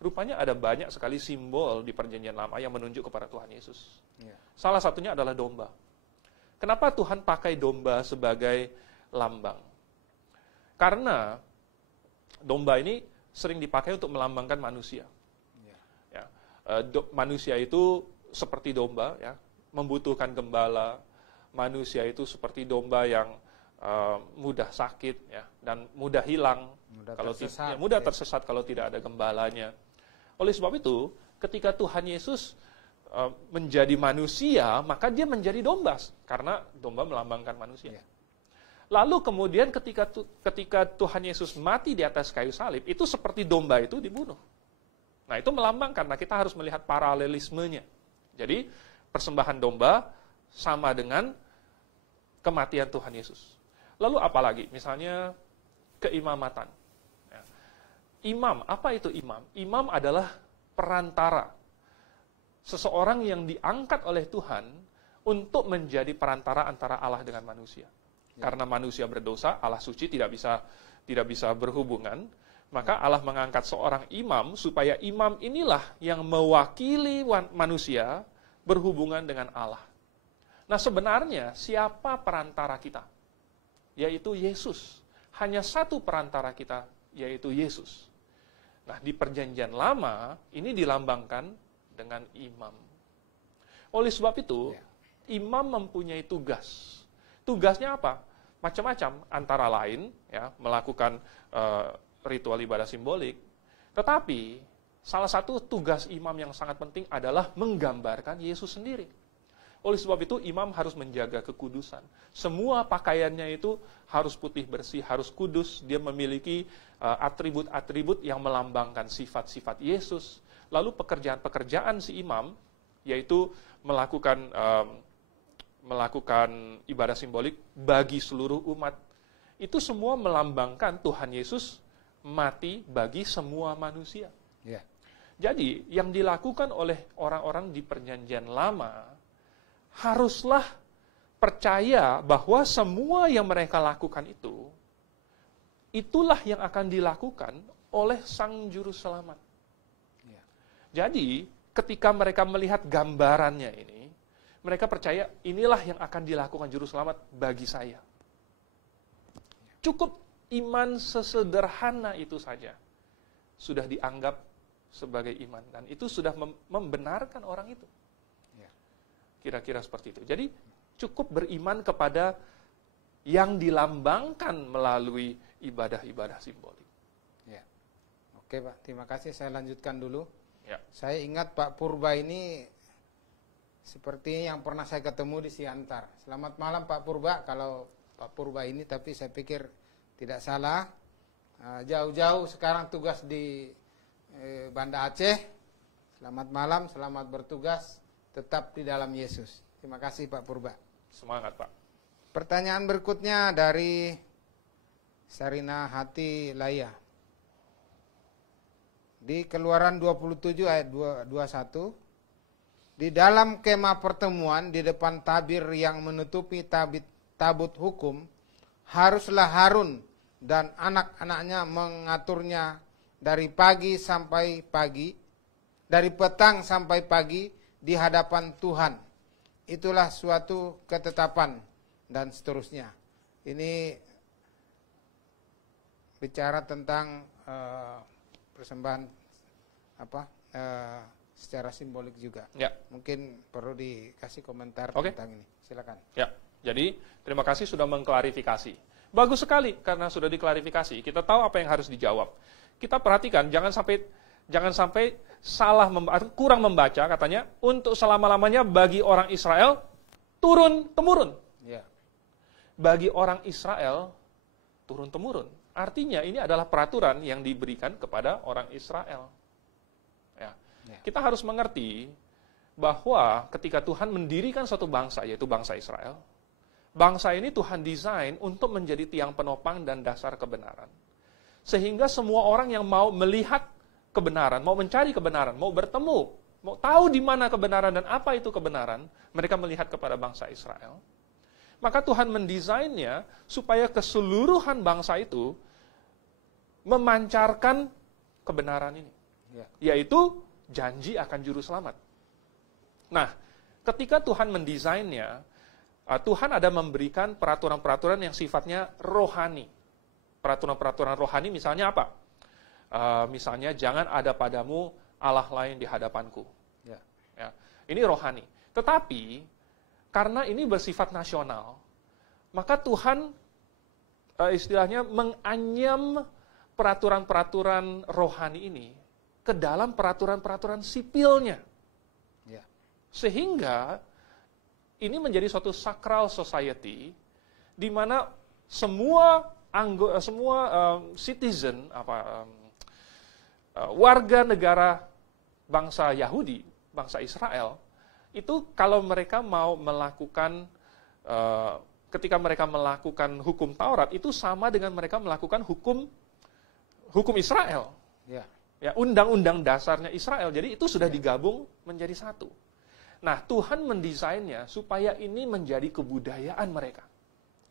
Rupanya ada banyak sekali simbol di perjanjian lama yang menunjuk kepada Tuhan Yesus. Ya. Salah satunya adalah domba. Kenapa Tuhan pakai domba sebagai lambang? Karena domba ini sering dipakai untuk melambangkan manusia. Ya. Manusia itu seperti domba, ya, membutuhkan gembala. Manusia itu seperti domba yang mudah sakit, ya, dan mudah hilang, mudah tersesat kalau tidak ada gembalanya. Oleh sebab itu, ketika Tuhan Yesus menjadi manusia, maka dia menjadi domba, karena domba melambangkan manusia. Lalu kemudian ketika Tuhan Yesus mati di atas kayu salib, itu seperti domba itu dibunuh. Nah, itu melambangkan, nah kita harus melihat paralelismenya. Jadi, persembahan domba sama dengan kematian Tuhan Yesus. Lalu apa lagi? Misalnya keimamatan. Ya. Imam, apa itu imam? Imam adalah perantara. Seseorang yang diangkat oleh Tuhan untuk menjadi perantara antara Allah dengan manusia. Ya. Karena manusia berdosa, Allah suci tidak bisa berhubungan, maka Allah mengangkat seorang imam supaya imam inilah yang mewakili manusia berhubungan dengan Allah. Nah, sebenarnya siapa perantara kita? Yaitu Yesus. Hanya satu perantara kita, yaitu Yesus. Nah, di perjanjian lama, ini dilambangkan dengan imam. Oleh sebab itu, imam mempunyai tugas. Tugasnya apa? Macam-macam, antara lain, ya, melakukan ritual ibadah simbolik. Tetapi, salah satu tugas imam yang sangat penting adalah menggambarkan Yesus sendiri. Oleh sebab itu, imam harus menjaga kekudusan. Semua pakaiannya itu harus putih bersih, harus kudus. Dia memiliki atribut-atribut yang melambangkan sifat-sifat Yesus. Lalu pekerjaan-pekerjaan si imam, yaitu melakukan ibadah simbolik bagi seluruh umat. Itu semua melambangkan Tuhan Yesus mati bagi semua manusia. Ya. Jadi, yang dilakukan oleh orang-orang di Perjanjian Lama haruslah percaya bahwa semua yang mereka lakukan itu, itulah yang akan dilakukan oleh Sang Juru Selamat. Ya. Jadi, ketika mereka melihat gambarannya ini, mereka percaya inilah yang akan dilakukan Juru Selamat bagi saya. Cukup iman sesederhana itu saja sudah dianggap sebagai iman. Dan itu sudah membenarkan orang itu. Kira-kira seperti itu. Jadi cukup beriman kepada yang dilambangkan melalui ibadah-ibadah simbolik. Ya. Oke Pak, terima kasih. Saya lanjutkan dulu. Ya. Saya ingat Pak Purba ini seperti yang pernah saya ketemu di Siantar. Selamat malam Pak Purba, kalau Pak Purba ini, tapi saya pikir tidak salah. Jauh-jauh sekarang tugas di Banda Aceh. Selamat malam, selamat bertugas. Tetap di dalam Yesus. Terima kasih Pak Purba. Semangat Pak. Pertanyaan berikutnya dari Sarina Hati Laya. Di Keluaran 27 ayat 21. Di dalam kemah pertemuan di depan tabir yang menutupi tabut hukum, haruslah Harun dan anak-anaknya mengaturnya dari pagi sampai pagi, dari petang sampai pagi, di hadapan Tuhan. Itulah suatu ketetapan dan seterusnya. Ini bicara tentang persembahan secara simbolik juga. Ya. Mungkin perlu dikasih komentar tentang ini. Silakan. Ya. Jadi terima kasih sudah mengklarifikasi. Bagus sekali karena sudah diklarifikasi. Kita tahu apa yang harus dijawab. Kita perhatikan jangan sampai salah kurang membaca, katanya untuk selama-lamanya bagi orang Israel turun-temurun. Ya. Bagi orang Israel turun-temurun. Artinya ini adalah peraturan yang diberikan kepada orang Israel. Ya. Ya. Kita harus mengerti bahwa ketika Tuhan mendirikan suatu bangsa, yaitu bangsa Israel, bangsa ini Tuhan desain untuk menjadi tiang penopang dan dasar kebenaran. Sehingga semua orang yang mau melihat kebenaran, mau mencari kebenaran, mau bertemu, mau tahu di mana kebenaran dan apa itu kebenaran, mereka melihat kepada bangsa Israel. Maka Tuhan mendesainnya supaya keseluruhan bangsa itu memancarkan kebenaran ini. Yaitu janji akan juru selamat. Nah, ketika Tuhan mendesainnya, Tuhan ada memberikan peraturan-peraturan yang sifatnya rohani. Peraturan-peraturan rohani misalnya apa? Misalnya jangan ada padamu Allah lain di hadapanku. Ya. Ini rohani. Tetapi karena ini bersifat nasional, maka Tuhan istilahnya menganyam peraturan-peraturan rohani ini ke dalam peraturan-peraturan sipilnya. Ya. Sehingga ini menjadi suatu sacral society di mana semua citizen warga negara bangsa Yahudi, bangsa Israel, itu kalau mereka mau melakukan, ketika mereka melakukan hukum Taurat, itu sama dengan mereka melakukan hukum Israel. Ya, undang-undang dasarnya Israel. Jadi itu sudah digabung menjadi satu. Nah, Tuhan mendesainnya supaya ini menjadi kebudayaan mereka.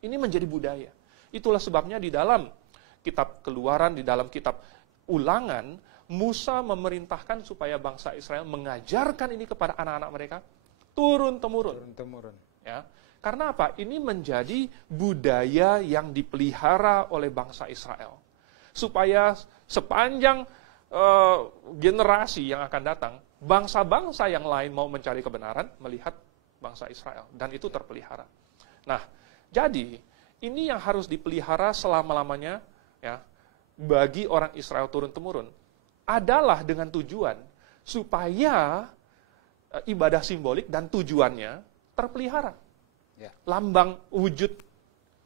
Ini menjadi budaya. Itulah sebabnya di dalam kitab Keluaran, di dalam kitab Ulangan, Musa memerintahkan supaya bangsa Israel mengajarkan ini kepada anak-anak mereka turun-temurun. Ya. Karena apa? Ini menjadi budaya yang dipelihara oleh bangsa Israel. Supaya sepanjang generasi yang akan datang, bangsa-bangsa yang lain mau mencari kebenaran, melihat bangsa Israel. Dan itu terpelihara. Nah, jadi ini yang harus dipelihara selama-lamanya ya, bagi orang Israel turun-temurun adalah dengan tujuan supaya ibadah simbolik dan tujuannya terpelihara. Ya. Lambang wujud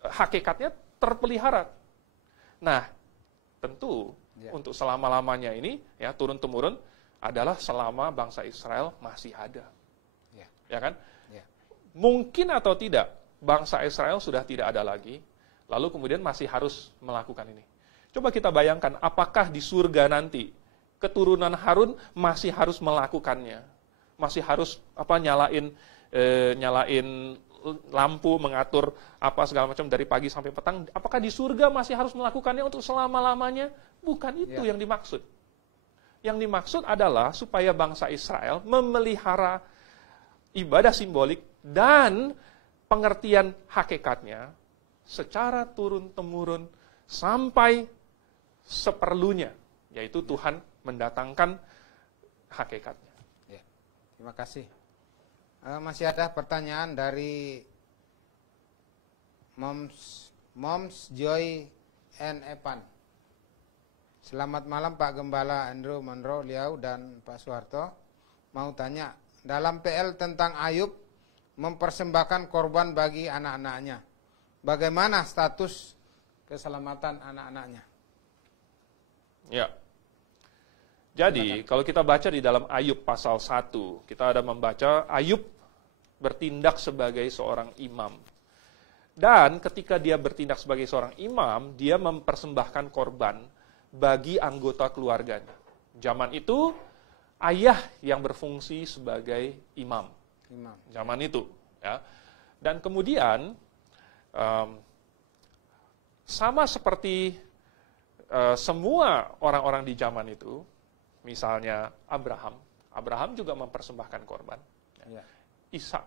hakikatnya terpelihara. Nah, tentu untuk selama-lamanya ini ya turun-temurun adalah selama bangsa Israel masih ada. Ya kan? Ya. Mungkin atau tidak bangsa Israel sudah tidak ada lagi, lalu kemudian masih harus melakukan ini. Coba kita bayangkan apakah di surga nanti keturunan Harun masih harus melakukannya. Masih harus nyalain lampu, mengatur apa segala macam dari pagi sampai petang. Apakah di surga masih harus melakukannya untuk selama-lamanya? Bukan itu yang dimaksud. Yang dimaksud adalah supaya bangsa Israel memelihara ibadah simbolik dan pengertian hakikatnya secara turun-temurun sampai seperlunya, yaitu Tuhan mendatangkan hakikatnya. Ya. Terima kasih. Masih ada pertanyaan dari Moms Joy N. Epan. Selamat malam Pak Gembala Andrew Monroe Liau dan Pak Soeharto. Mau tanya, dalam PL tentang Ayub mempersembahkan korban bagi anak-anaknya, bagaimana status keselamatan anak-anaknya? Ya. Jadi, kalau kita baca di dalam Ayub pasal 1, kita ada membaca Ayub bertindak sebagai seorang imam. Dan ketika dia bertindak sebagai seorang imam, dia mempersembahkan korban bagi anggota keluarganya. Zaman itu, ayah yang berfungsi sebagai imam. Zaman itu. Ya. Dan kemudian, sama seperti semua orang-orang di zaman itu, misalnya Abraham juga mempersembahkan korban. Ya. Ishak,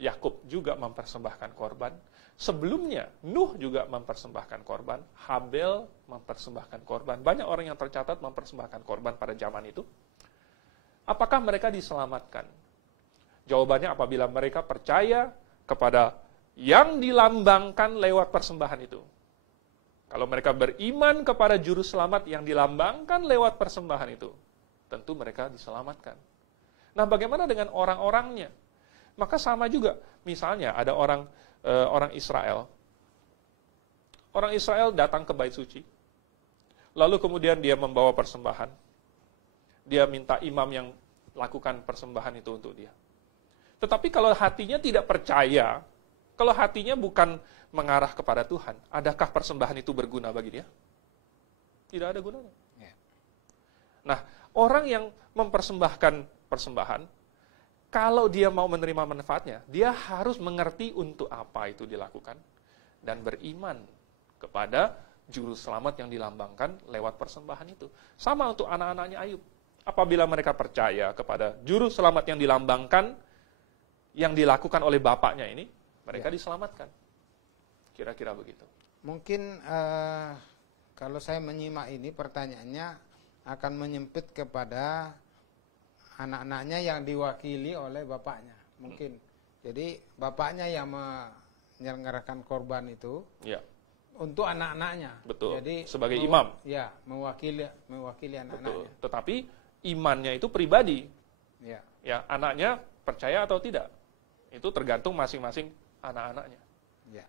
Yakub juga mempersembahkan korban. Sebelumnya, Nuh juga mempersembahkan korban. Habel mempersembahkan korban. Banyak orang yang tercatat mempersembahkan korban pada zaman itu. Apakah mereka diselamatkan? Jawabannya apabila mereka percaya kepada yang dilambangkan lewat persembahan itu. Kalau mereka beriman kepada juru selamat yang dilambangkan lewat persembahan itu, tentu mereka diselamatkan. Nah, bagaimana dengan orang-orangnya? Maka sama juga. Misalnya ada orang Israel. Orang Israel datang ke bait suci. Lalu kemudian dia membawa persembahan. Dia minta imam yang lakukan persembahan itu untuk dia. Tetapi kalau hatinya tidak percaya, kalau hatinya bukan mengarah kepada Tuhan, adakah persembahan itu berguna bagi dia? Tidak ada gunanya. Nah, orang yang mempersembahkan persembahan, kalau dia mau menerima manfaatnya, dia harus mengerti untuk apa itu dilakukan dan beriman kepada juru selamat yang dilambangkan lewat persembahan itu. Sama untuk anak-anaknya Ayub. Apabila mereka percaya kepada juru selamat yang dilambangkan, yang dilakukan oleh bapaknya ini, mereka diselamatkan. Kira-kira begitu. Mungkin kalau saya menyimak ini pertanyaannya akan menyempit kepada anak-anaknya yang diwakili oleh bapaknya. Mungkin. Jadi bapaknya yang menyelenggarakan korban itu untuk anak-anaknya. Betul. Jadi sebagai imam. Ya, mewakili anak-anaknya. Betul. Tetapi imannya itu pribadi. Ya, anaknya percaya atau tidak. Itu tergantung masing-masing anak-anaknya. Ya.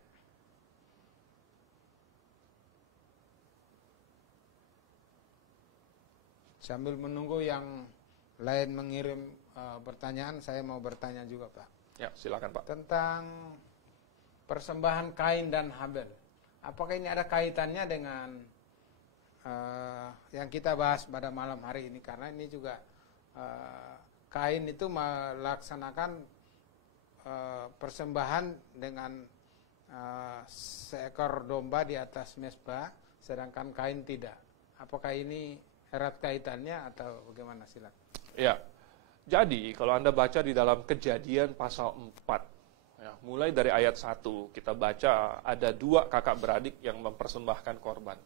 Sambil menunggu yang lain mengirim pertanyaan, saya mau bertanya juga, Pak. Ya, silakan, Pak. Tentang persembahan Kain dan Habel. Apakah ini ada kaitannya dengan yang kita bahas pada malam hari ini? Karena ini juga Kain itu melaksanakan persembahan dengan seekor domba di atas mezbah, sedangkan Kain tidak. Apakah ini erat kaitannya atau bagaimana, silakan? Ya, jadi kalau Anda baca di dalam Kejadian pasal 4, mulai dari ayat 1, kita baca ada 2 kakak beradik yang mempersembahkan korban.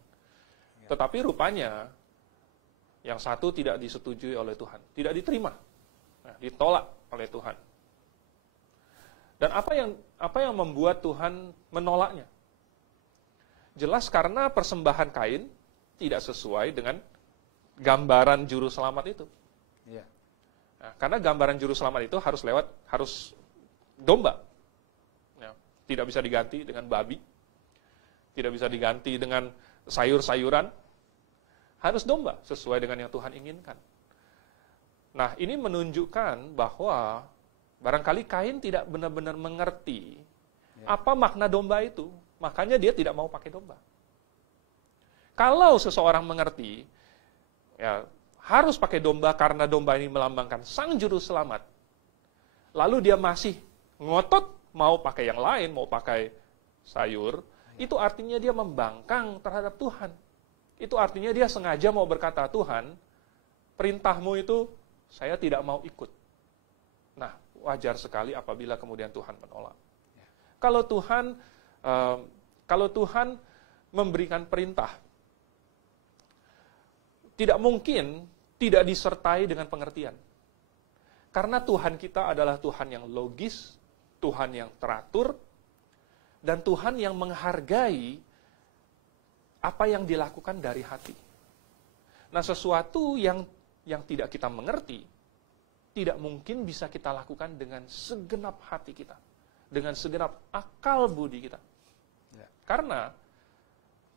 Tetapi rupanya, yang satu tidak disetujui oleh Tuhan, tidak diterima, ditolak oleh Tuhan. Dan apa yang membuat Tuhan menolaknya? Jelas karena persembahan Kain tidak sesuai dengan gambaran juru selamat itu. Nah, karena gambaran juru selamat itu harus domba. tidak bisa diganti dengan babi, tidak bisa diganti dengan sayur-sayuran, harus domba sesuai dengan yang Tuhan inginkan. Nah, ini menunjukkan bahwa barangkali Kain tidak benar-benar mengerti apa makna domba itu, makanya dia tidak mau pakai domba. Kalau seseorang mengerti, ya harus pakai domba karena domba ini melambangkan Sang Juru Selamat, lalu dia masih ngotot mau pakai yang lain, mau pakai sayur, itu artinya dia membangkang terhadap Tuhan. Itu artinya dia sengaja mau berkata, Tuhan, perintahmu itu saya tidak mau ikut. Nah, wajar sekali apabila kemudian Tuhan menolak. Kalau Tuhan memberikan perintah, tidak mungkin tidak disertai dengan pengertian. Karena Tuhan kita adalah Tuhan yang logis, Tuhan yang teratur, dan Tuhan yang menghargai apa yang dilakukan dari hati. Nah, sesuatu yang tidak kita mengerti, tidak mungkin bisa kita lakukan dengan segenap hati kita, dengan segenap akal budi kita. Karena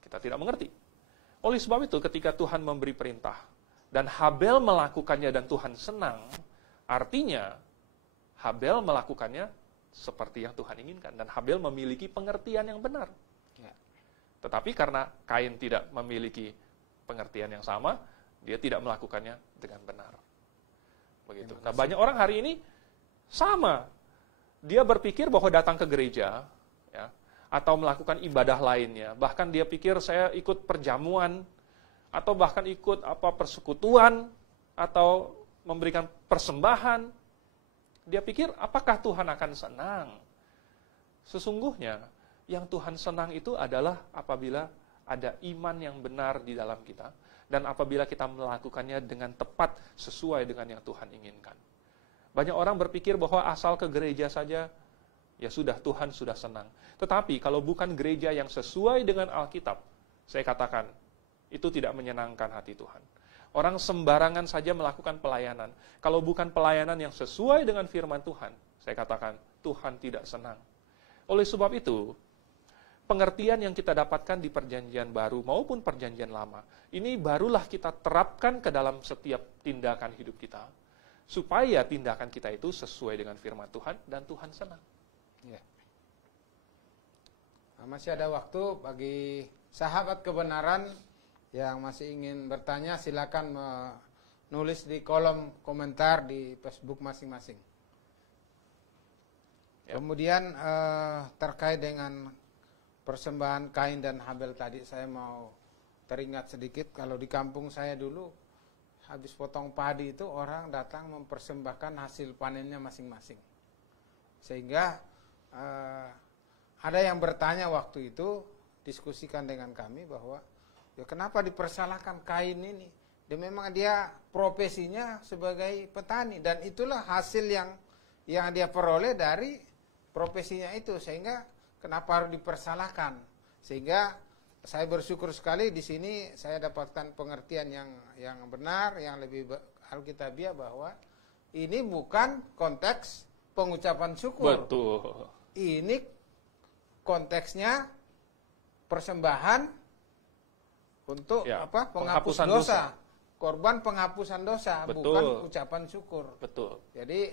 kita tidak mengerti. Oleh sebab itu, ketika Tuhan memberi perintah, dan Habel melakukannya dan Tuhan senang, artinya Habel melakukannya seperti yang Tuhan inginkan, dan Habel memiliki pengertian yang benar. Tetapi karena Kain tidak memiliki pengertian yang sama, dia tidak melakukannya dengan benar. Begitu. Nah, banyak orang hari ini sama. Dia berpikir bahwa datang ke gereja, ya, atau melakukan ibadah lainnya, bahkan dia pikir saya ikut perjamuan, atau bahkan ikut persekutuan, atau memberikan persembahan. Dia pikir, apakah Tuhan akan senang? Sesungguhnya, yang Tuhan senang itu adalah apabila ada iman yang benar di dalam kita, dan apabila kita melakukannya dengan tepat sesuai dengan yang Tuhan inginkan. Banyak orang berpikir bahwa asal ke gereja saja, ya sudah, Tuhan sudah senang. Tetapi kalau bukan gereja yang sesuai dengan Alkitab, saya katakan, itu tidak menyenangkan hati Tuhan. Orang sembarangan saja melakukan pelayanan. Kalau bukan pelayanan yang sesuai dengan firman Tuhan, saya katakan, Tuhan tidak senang. Oleh sebab itu, pengertian yang kita dapatkan di perjanjian baru maupun perjanjian lama, ini barulah kita terapkan ke dalam setiap tindakan hidup kita, supaya tindakan kita itu sesuai dengan firman Tuhan dan Tuhan senang. Ya. Nah, masih ada waktu bagi sahabat kebenaran yang masih ingin bertanya, silakan menulis di kolom komentar di Facebook masing-masing. Ya. Kemudian terkait dengan persembahan Kain dan Habel tadi, saya mau teringat sedikit, kalau di kampung saya dulu, habis potong padi itu orang datang mempersembahkan hasil panennya masing-masing. Sehingga ada yang bertanya waktu itu, diskusikan dengan kami bahwa, ya kenapa dipersalahkan Kain ini? Dan memang dia profesinya sebagai petani, dan itulah hasil yang dia peroleh dari profesinya itu, sehingga kenapa harus dipersalahkan? Sehingga saya bersyukur sekali di sini saya dapatkan pengertian yang benar, yang lebih alkitabiah, bahwa ini bukan konteks pengucapan syukur. Betul. Ini konteksnya persembahan untuk penghapusan dosa. Korban penghapusan dosa, betul, bukan ucapan syukur. Betul. Jadi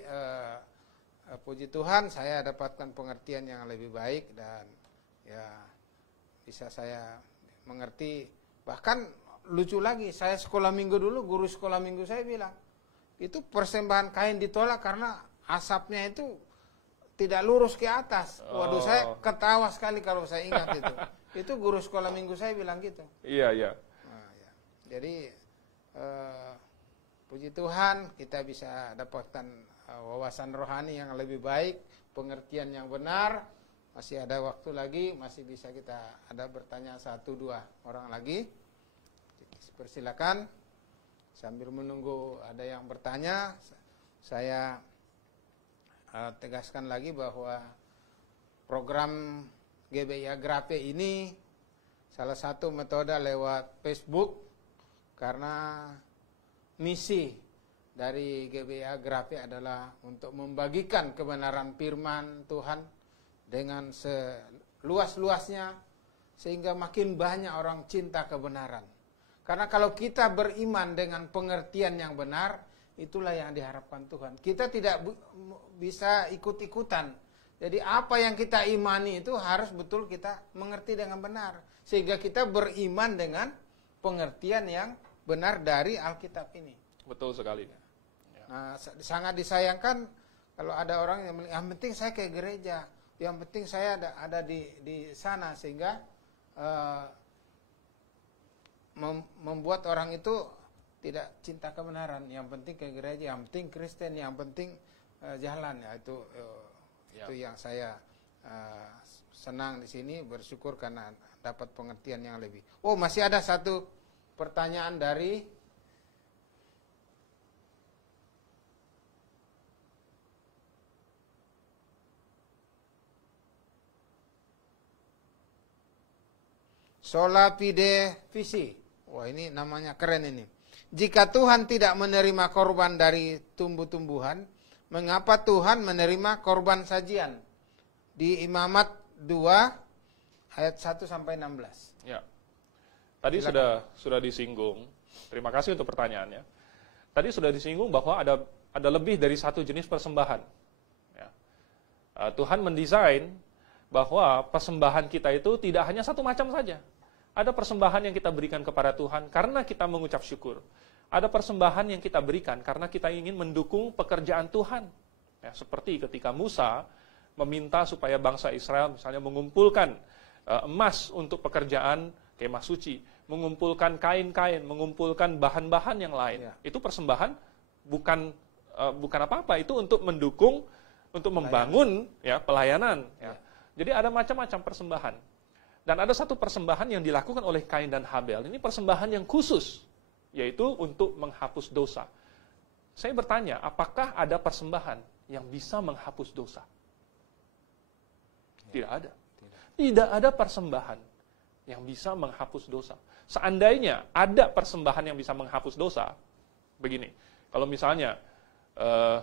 puji Tuhan, saya dapatkan pengertian yang lebih baik, dan ya bisa saya mengerti. Bahkan lucu lagi, saya sekolah minggu dulu, guru sekolah minggu saya bilang, itu persembahan Kain ditolak karena asapnya itu tidak lurus ke atas. Waduh, saya ketawa sekali kalau saya ingat itu. Itu guru sekolah minggu saya bilang gitu. Iya, iya. Nah, ya. Jadi puji Tuhan, kita bisa dapatkan wawasan rohani yang lebih baik, pengertian yang benar. Masih ada waktu lagi, masih bisa kita ada bertanya 1-2 orang lagi. Persilakan. Sambil menunggu ada yang bertanya, saya tegaskan lagi bahwa program GBI Agrape ini salah satu metode lewat Facebook, karena misi dari GBI Agrape adalah untuk membagikan kebenaran firman Tuhan dengan seluas-luasnya, sehingga makin banyak orang cinta kebenaran. Karena kalau kita beriman dengan pengertian yang benar, itulah yang diharapkan Tuhan. Kita tidak bisa ikut-ikutan. Jadi apa yang kita imani itu harus betul kita mengerti dengan benar. Sehingga kita beriman dengan pengertian yang benar dari Alkitab ini. Betul sekali. Nah, sangat disayangkan kalau ada orang yang penting saya ke gereja, yang penting saya ada di sana, sehingga membuat orang itu tidak cinta kebenaran. Yang penting ke gereja, yang penting Kristen, yang penting jalan. Ya, itu yang saya senang di sini, bersyukur karena dapat pengertian yang lebih. Oh, masih ada satu pertanyaan dari Sola Fide Visi. Wah, ini namanya keren ini. Jika Tuhan tidak menerima korban dari tumbuh-tumbuhan, mengapa Tuhan menerima korban sajian? Di Imamat 2 ayat 1 sampai 16. Ya. Tadi sudah disinggung. Terima kasih untuk pertanyaannya. Tadi sudah disinggung bahwa ada lebih dari satu jenis persembahan. Ya. Tuhan mendesain bahwa persembahan kita itu tidak hanya satu macam saja. Ada persembahan yang kita berikan kepada Tuhan karena kita mengucap syukur. Ada persembahan yang kita berikan karena kita ingin mendukung pekerjaan Tuhan. Ya, seperti ketika Musa meminta supaya bangsa Israel misalnya mengumpulkan emas untuk pekerjaan kemah suci, mengumpulkan kain-kain, mengumpulkan bahan-bahan yang lain. Ya. Itu persembahan bukan apa-apa, itu untuk mendukung, untuk membangun pelayanan. Ya. Jadi ada macam-macam persembahan. Dan ada satu persembahan yang dilakukan oleh Kain dan Habel. Ini persembahan yang khusus, yaitu untuk menghapus dosa. Saya bertanya, apakah ada persembahan yang bisa menghapus dosa? Tidak ada. Tidak ada persembahan yang bisa menghapus dosa. Seandainya ada persembahan yang bisa menghapus dosa, begini, kalau misalnya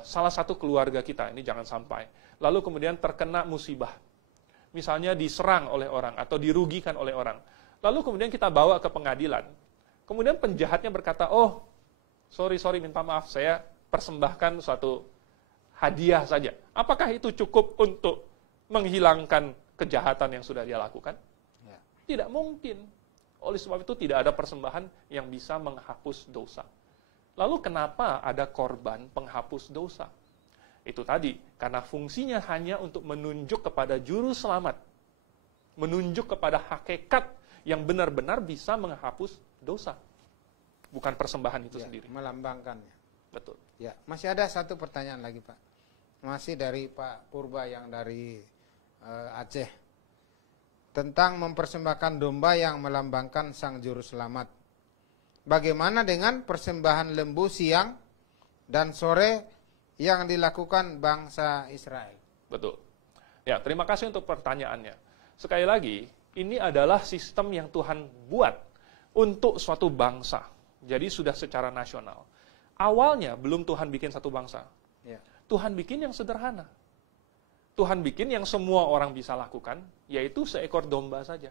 salah satu keluarga kita, ini jangan sampai, lalu kemudian terkena musibah, misalnya diserang oleh orang atau dirugikan oleh orang, lalu kemudian kita bawa ke pengadilan, kemudian penjahatnya berkata, oh, sorry, minta maaf, saya persembahkan suatu hadiah saja. Apakah itu cukup untuk menghilangkan kejahatan yang sudah dia lakukan? Ya. Tidak mungkin. Oleh sebab itu tidak ada persembahan yang bisa menghapus dosa. Lalu kenapa ada korban penghapus dosa? Itu tadi, karena fungsinya hanya untuk menunjuk kepada juru selamat. Menunjuk kepada hakikat yang benar-benar bisa menghapus dosa. Bukan persembahan itu sendiri. Melambangkannya. Betul. Ya, masih ada satu pertanyaan lagi, Pak. Masih dari Pak Purba yang dari Aceh. Tentang mempersembahkan domba yang melambangkan sang juru selamat. Bagaimana dengan persembahan lembu siang dan sore yang dilakukan bangsa Israel? Betul. Ya, terima kasih untuk pertanyaannya. Sekali lagi, ini adalah sistem yang Tuhan buat untuk suatu bangsa. Jadi sudah secara nasional. Awalnya belum Tuhan bikin satu bangsa. Ya. Tuhan bikin yang sederhana. Tuhan bikin yang semua orang bisa lakukan, yaitu seekor domba saja.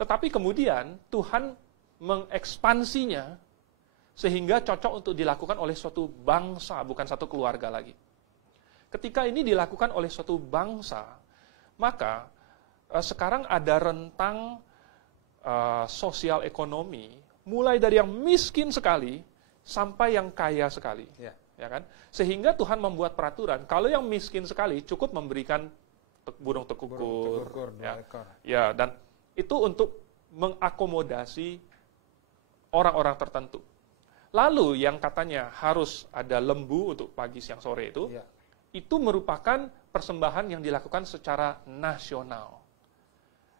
Tetapi kemudian Tuhan mengekspansinya sehingga cocok untuk dilakukan oleh suatu bangsa, bukan satu keluarga lagi. Ketika ini dilakukan oleh suatu bangsa, maka sekarang ada rentang sosial ekonomi, mulai dari yang miskin sekali sampai yang kaya sekali. Ya kan? Sehingga Tuhan membuat peraturan, kalau yang miskin sekali cukup memberikan burung tekukur, ya, dan itu untuk mengakomodasi orang-orang tertentu. Lalu yang katanya harus ada lembu untuk pagi, siang, sore itu merupakan persembahan yang dilakukan secara nasional.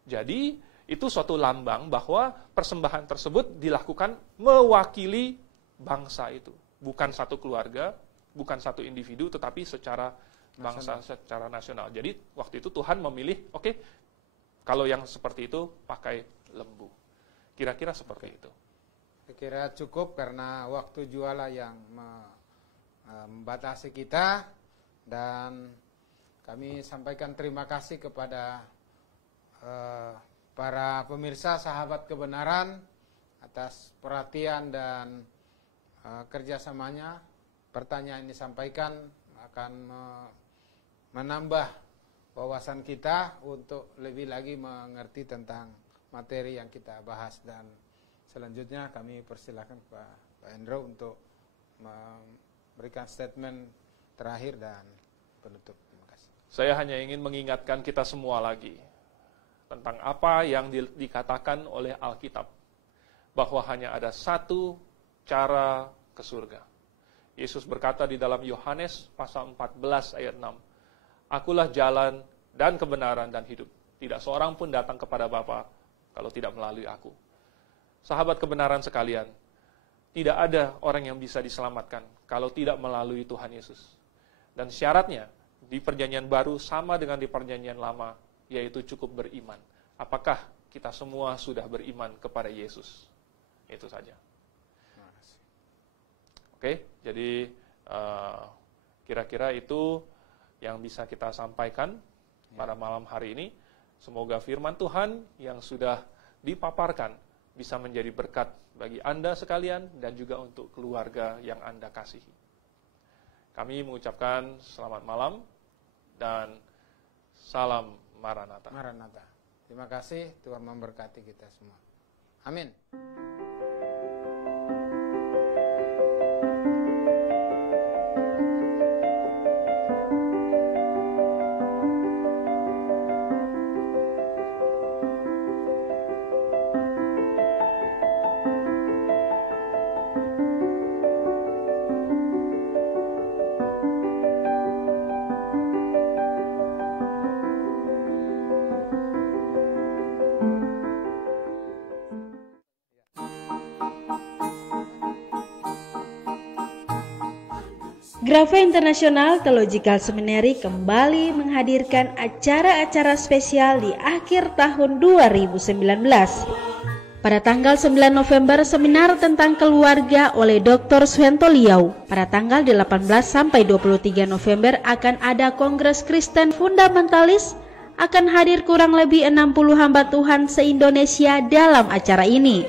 Jadi itu suatu lambang bahwa persembahan tersebut dilakukan mewakili bangsa itu. Bukan satu keluarga, bukan satu individu, tetapi secara bangsa, secara nasional. Jadi waktu itu Tuhan memilih, oke, kalau yang seperti itu pakai lembu. Kira-kira seperti itu. Saya kira cukup karena waktu jualah yang membatasi kita, dan kami sampaikan terima kasih kepada para pemirsa sahabat kebenaran atas perhatian dan kerjasamanya. Pertanyaan yang disampaikan akan menambah wawasan kita untuk lebih lagi mengerti tentang materi yang kita bahas. Dan selanjutnya kami persilakan Pak Hendro untuk memberikan statement terakhir dan penutup. Terima kasih. Saya hanya ingin mengingatkan kita semua lagi tentang apa yang dikatakan oleh Alkitab, bahwa hanya ada satu cara ke surga. Yesus berkata di dalam Yohanes pasal 14 ayat 6, "Akulah jalan dan kebenaran dan hidup. Tidak seorang pun datang kepada Bapa kalau tidak melalui aku." Sahabat kebenaran sekalian, tidak ada orang yang bisa diselamatkan kalau tidak melalui Tuhan Yesus. Dan syaratnya di perjanjian baru sama dengan di perjanjian lama, yaitu cukup beriman. Apakah kita semua sudah beriman kepada Yesus? Itu saja. Oke, jadi kira-kira itu yang bisa kita sampaikan pada malam hari ini. Semoga firman Tuhan yang sudah dipaparkan bisa menjadi berkat bagi Anda sekalian dan juga untuk keluarga yang Anda kasihi. Kami mengucapkan selamat malam dan salam Maranatha. Maranatha. Terima kasih, Tuhan memberkati kita semua. Amin. Grafe International Theological Seminary kembali menghadirkan acara-acara spesial di akhir tahun 2019. Pada tanggal 9 November, seminar tentang keluarga oleh Dr. Suhento Liau. Pada tanggal 18 sampai 23 November akan ada Kongres Kristen Fundamentalis. Akan hadir kurang lebih 60 hamba Tuhan se-Indonesia dalam acara ini.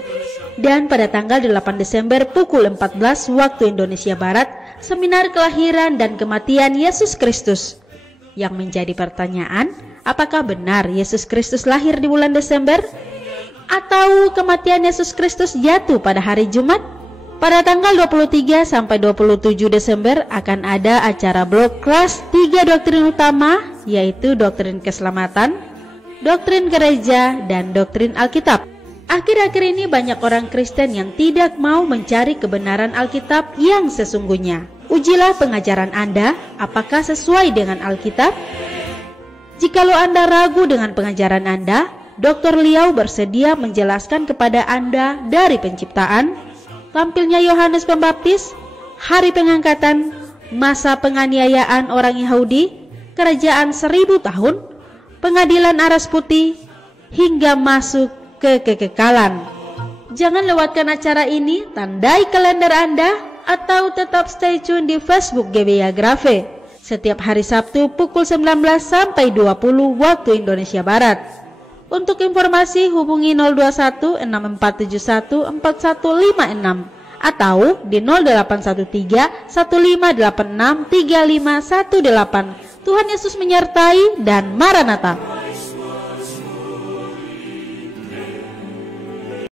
Dan pada tanggal 8 Desember pukul 14 waktu Indonesia Barat, seminar kelahiran dan kematian Yesus Kristus. Yang menjadi pertanyaan, apakah benar Yesus Kristus lahir di bulan Desember? Atau kematian Yesus Kristus jatuh pada hari Jumat? Pada tanggal 23 sampai 27 Desember akan ada acara blog kelas 3 doktrin utama, yaitu doktrin keselamatan, doktrin gereja, dan doktrin Alkitab. Akhir-akhir ini banyak orang Kristen yang tidak mau mencari kebenaran Alkitab yang sesungguhnya. Ujilah pengajaran Anda, apakah sesuai dengan Alkitab? Jikalau Anda ragu dengan pengajaran Anda, Dr. Liau bersedia menjelaskan kepada Anda dari penciptaan, tampilnya Yohanes Pembaptis, hari pengangkatan, masa penganiayaan orang Yahudi, kerajaan 1000 tahun, pengadilan aras putih, hingga masuk ke kekekalan. Jangan lewatkan acara ini, tandai kalender Anda, atau tetap stay tune di Facebook GBI Grafe setiap hari Sabtu pukul 19 sampai 20 waktu Indonesia Barat. Untuk informasi hubungi 021 6471 4156 atau di 0813 1586 3518. Tuhan Yesus menyertai dan Maranatha.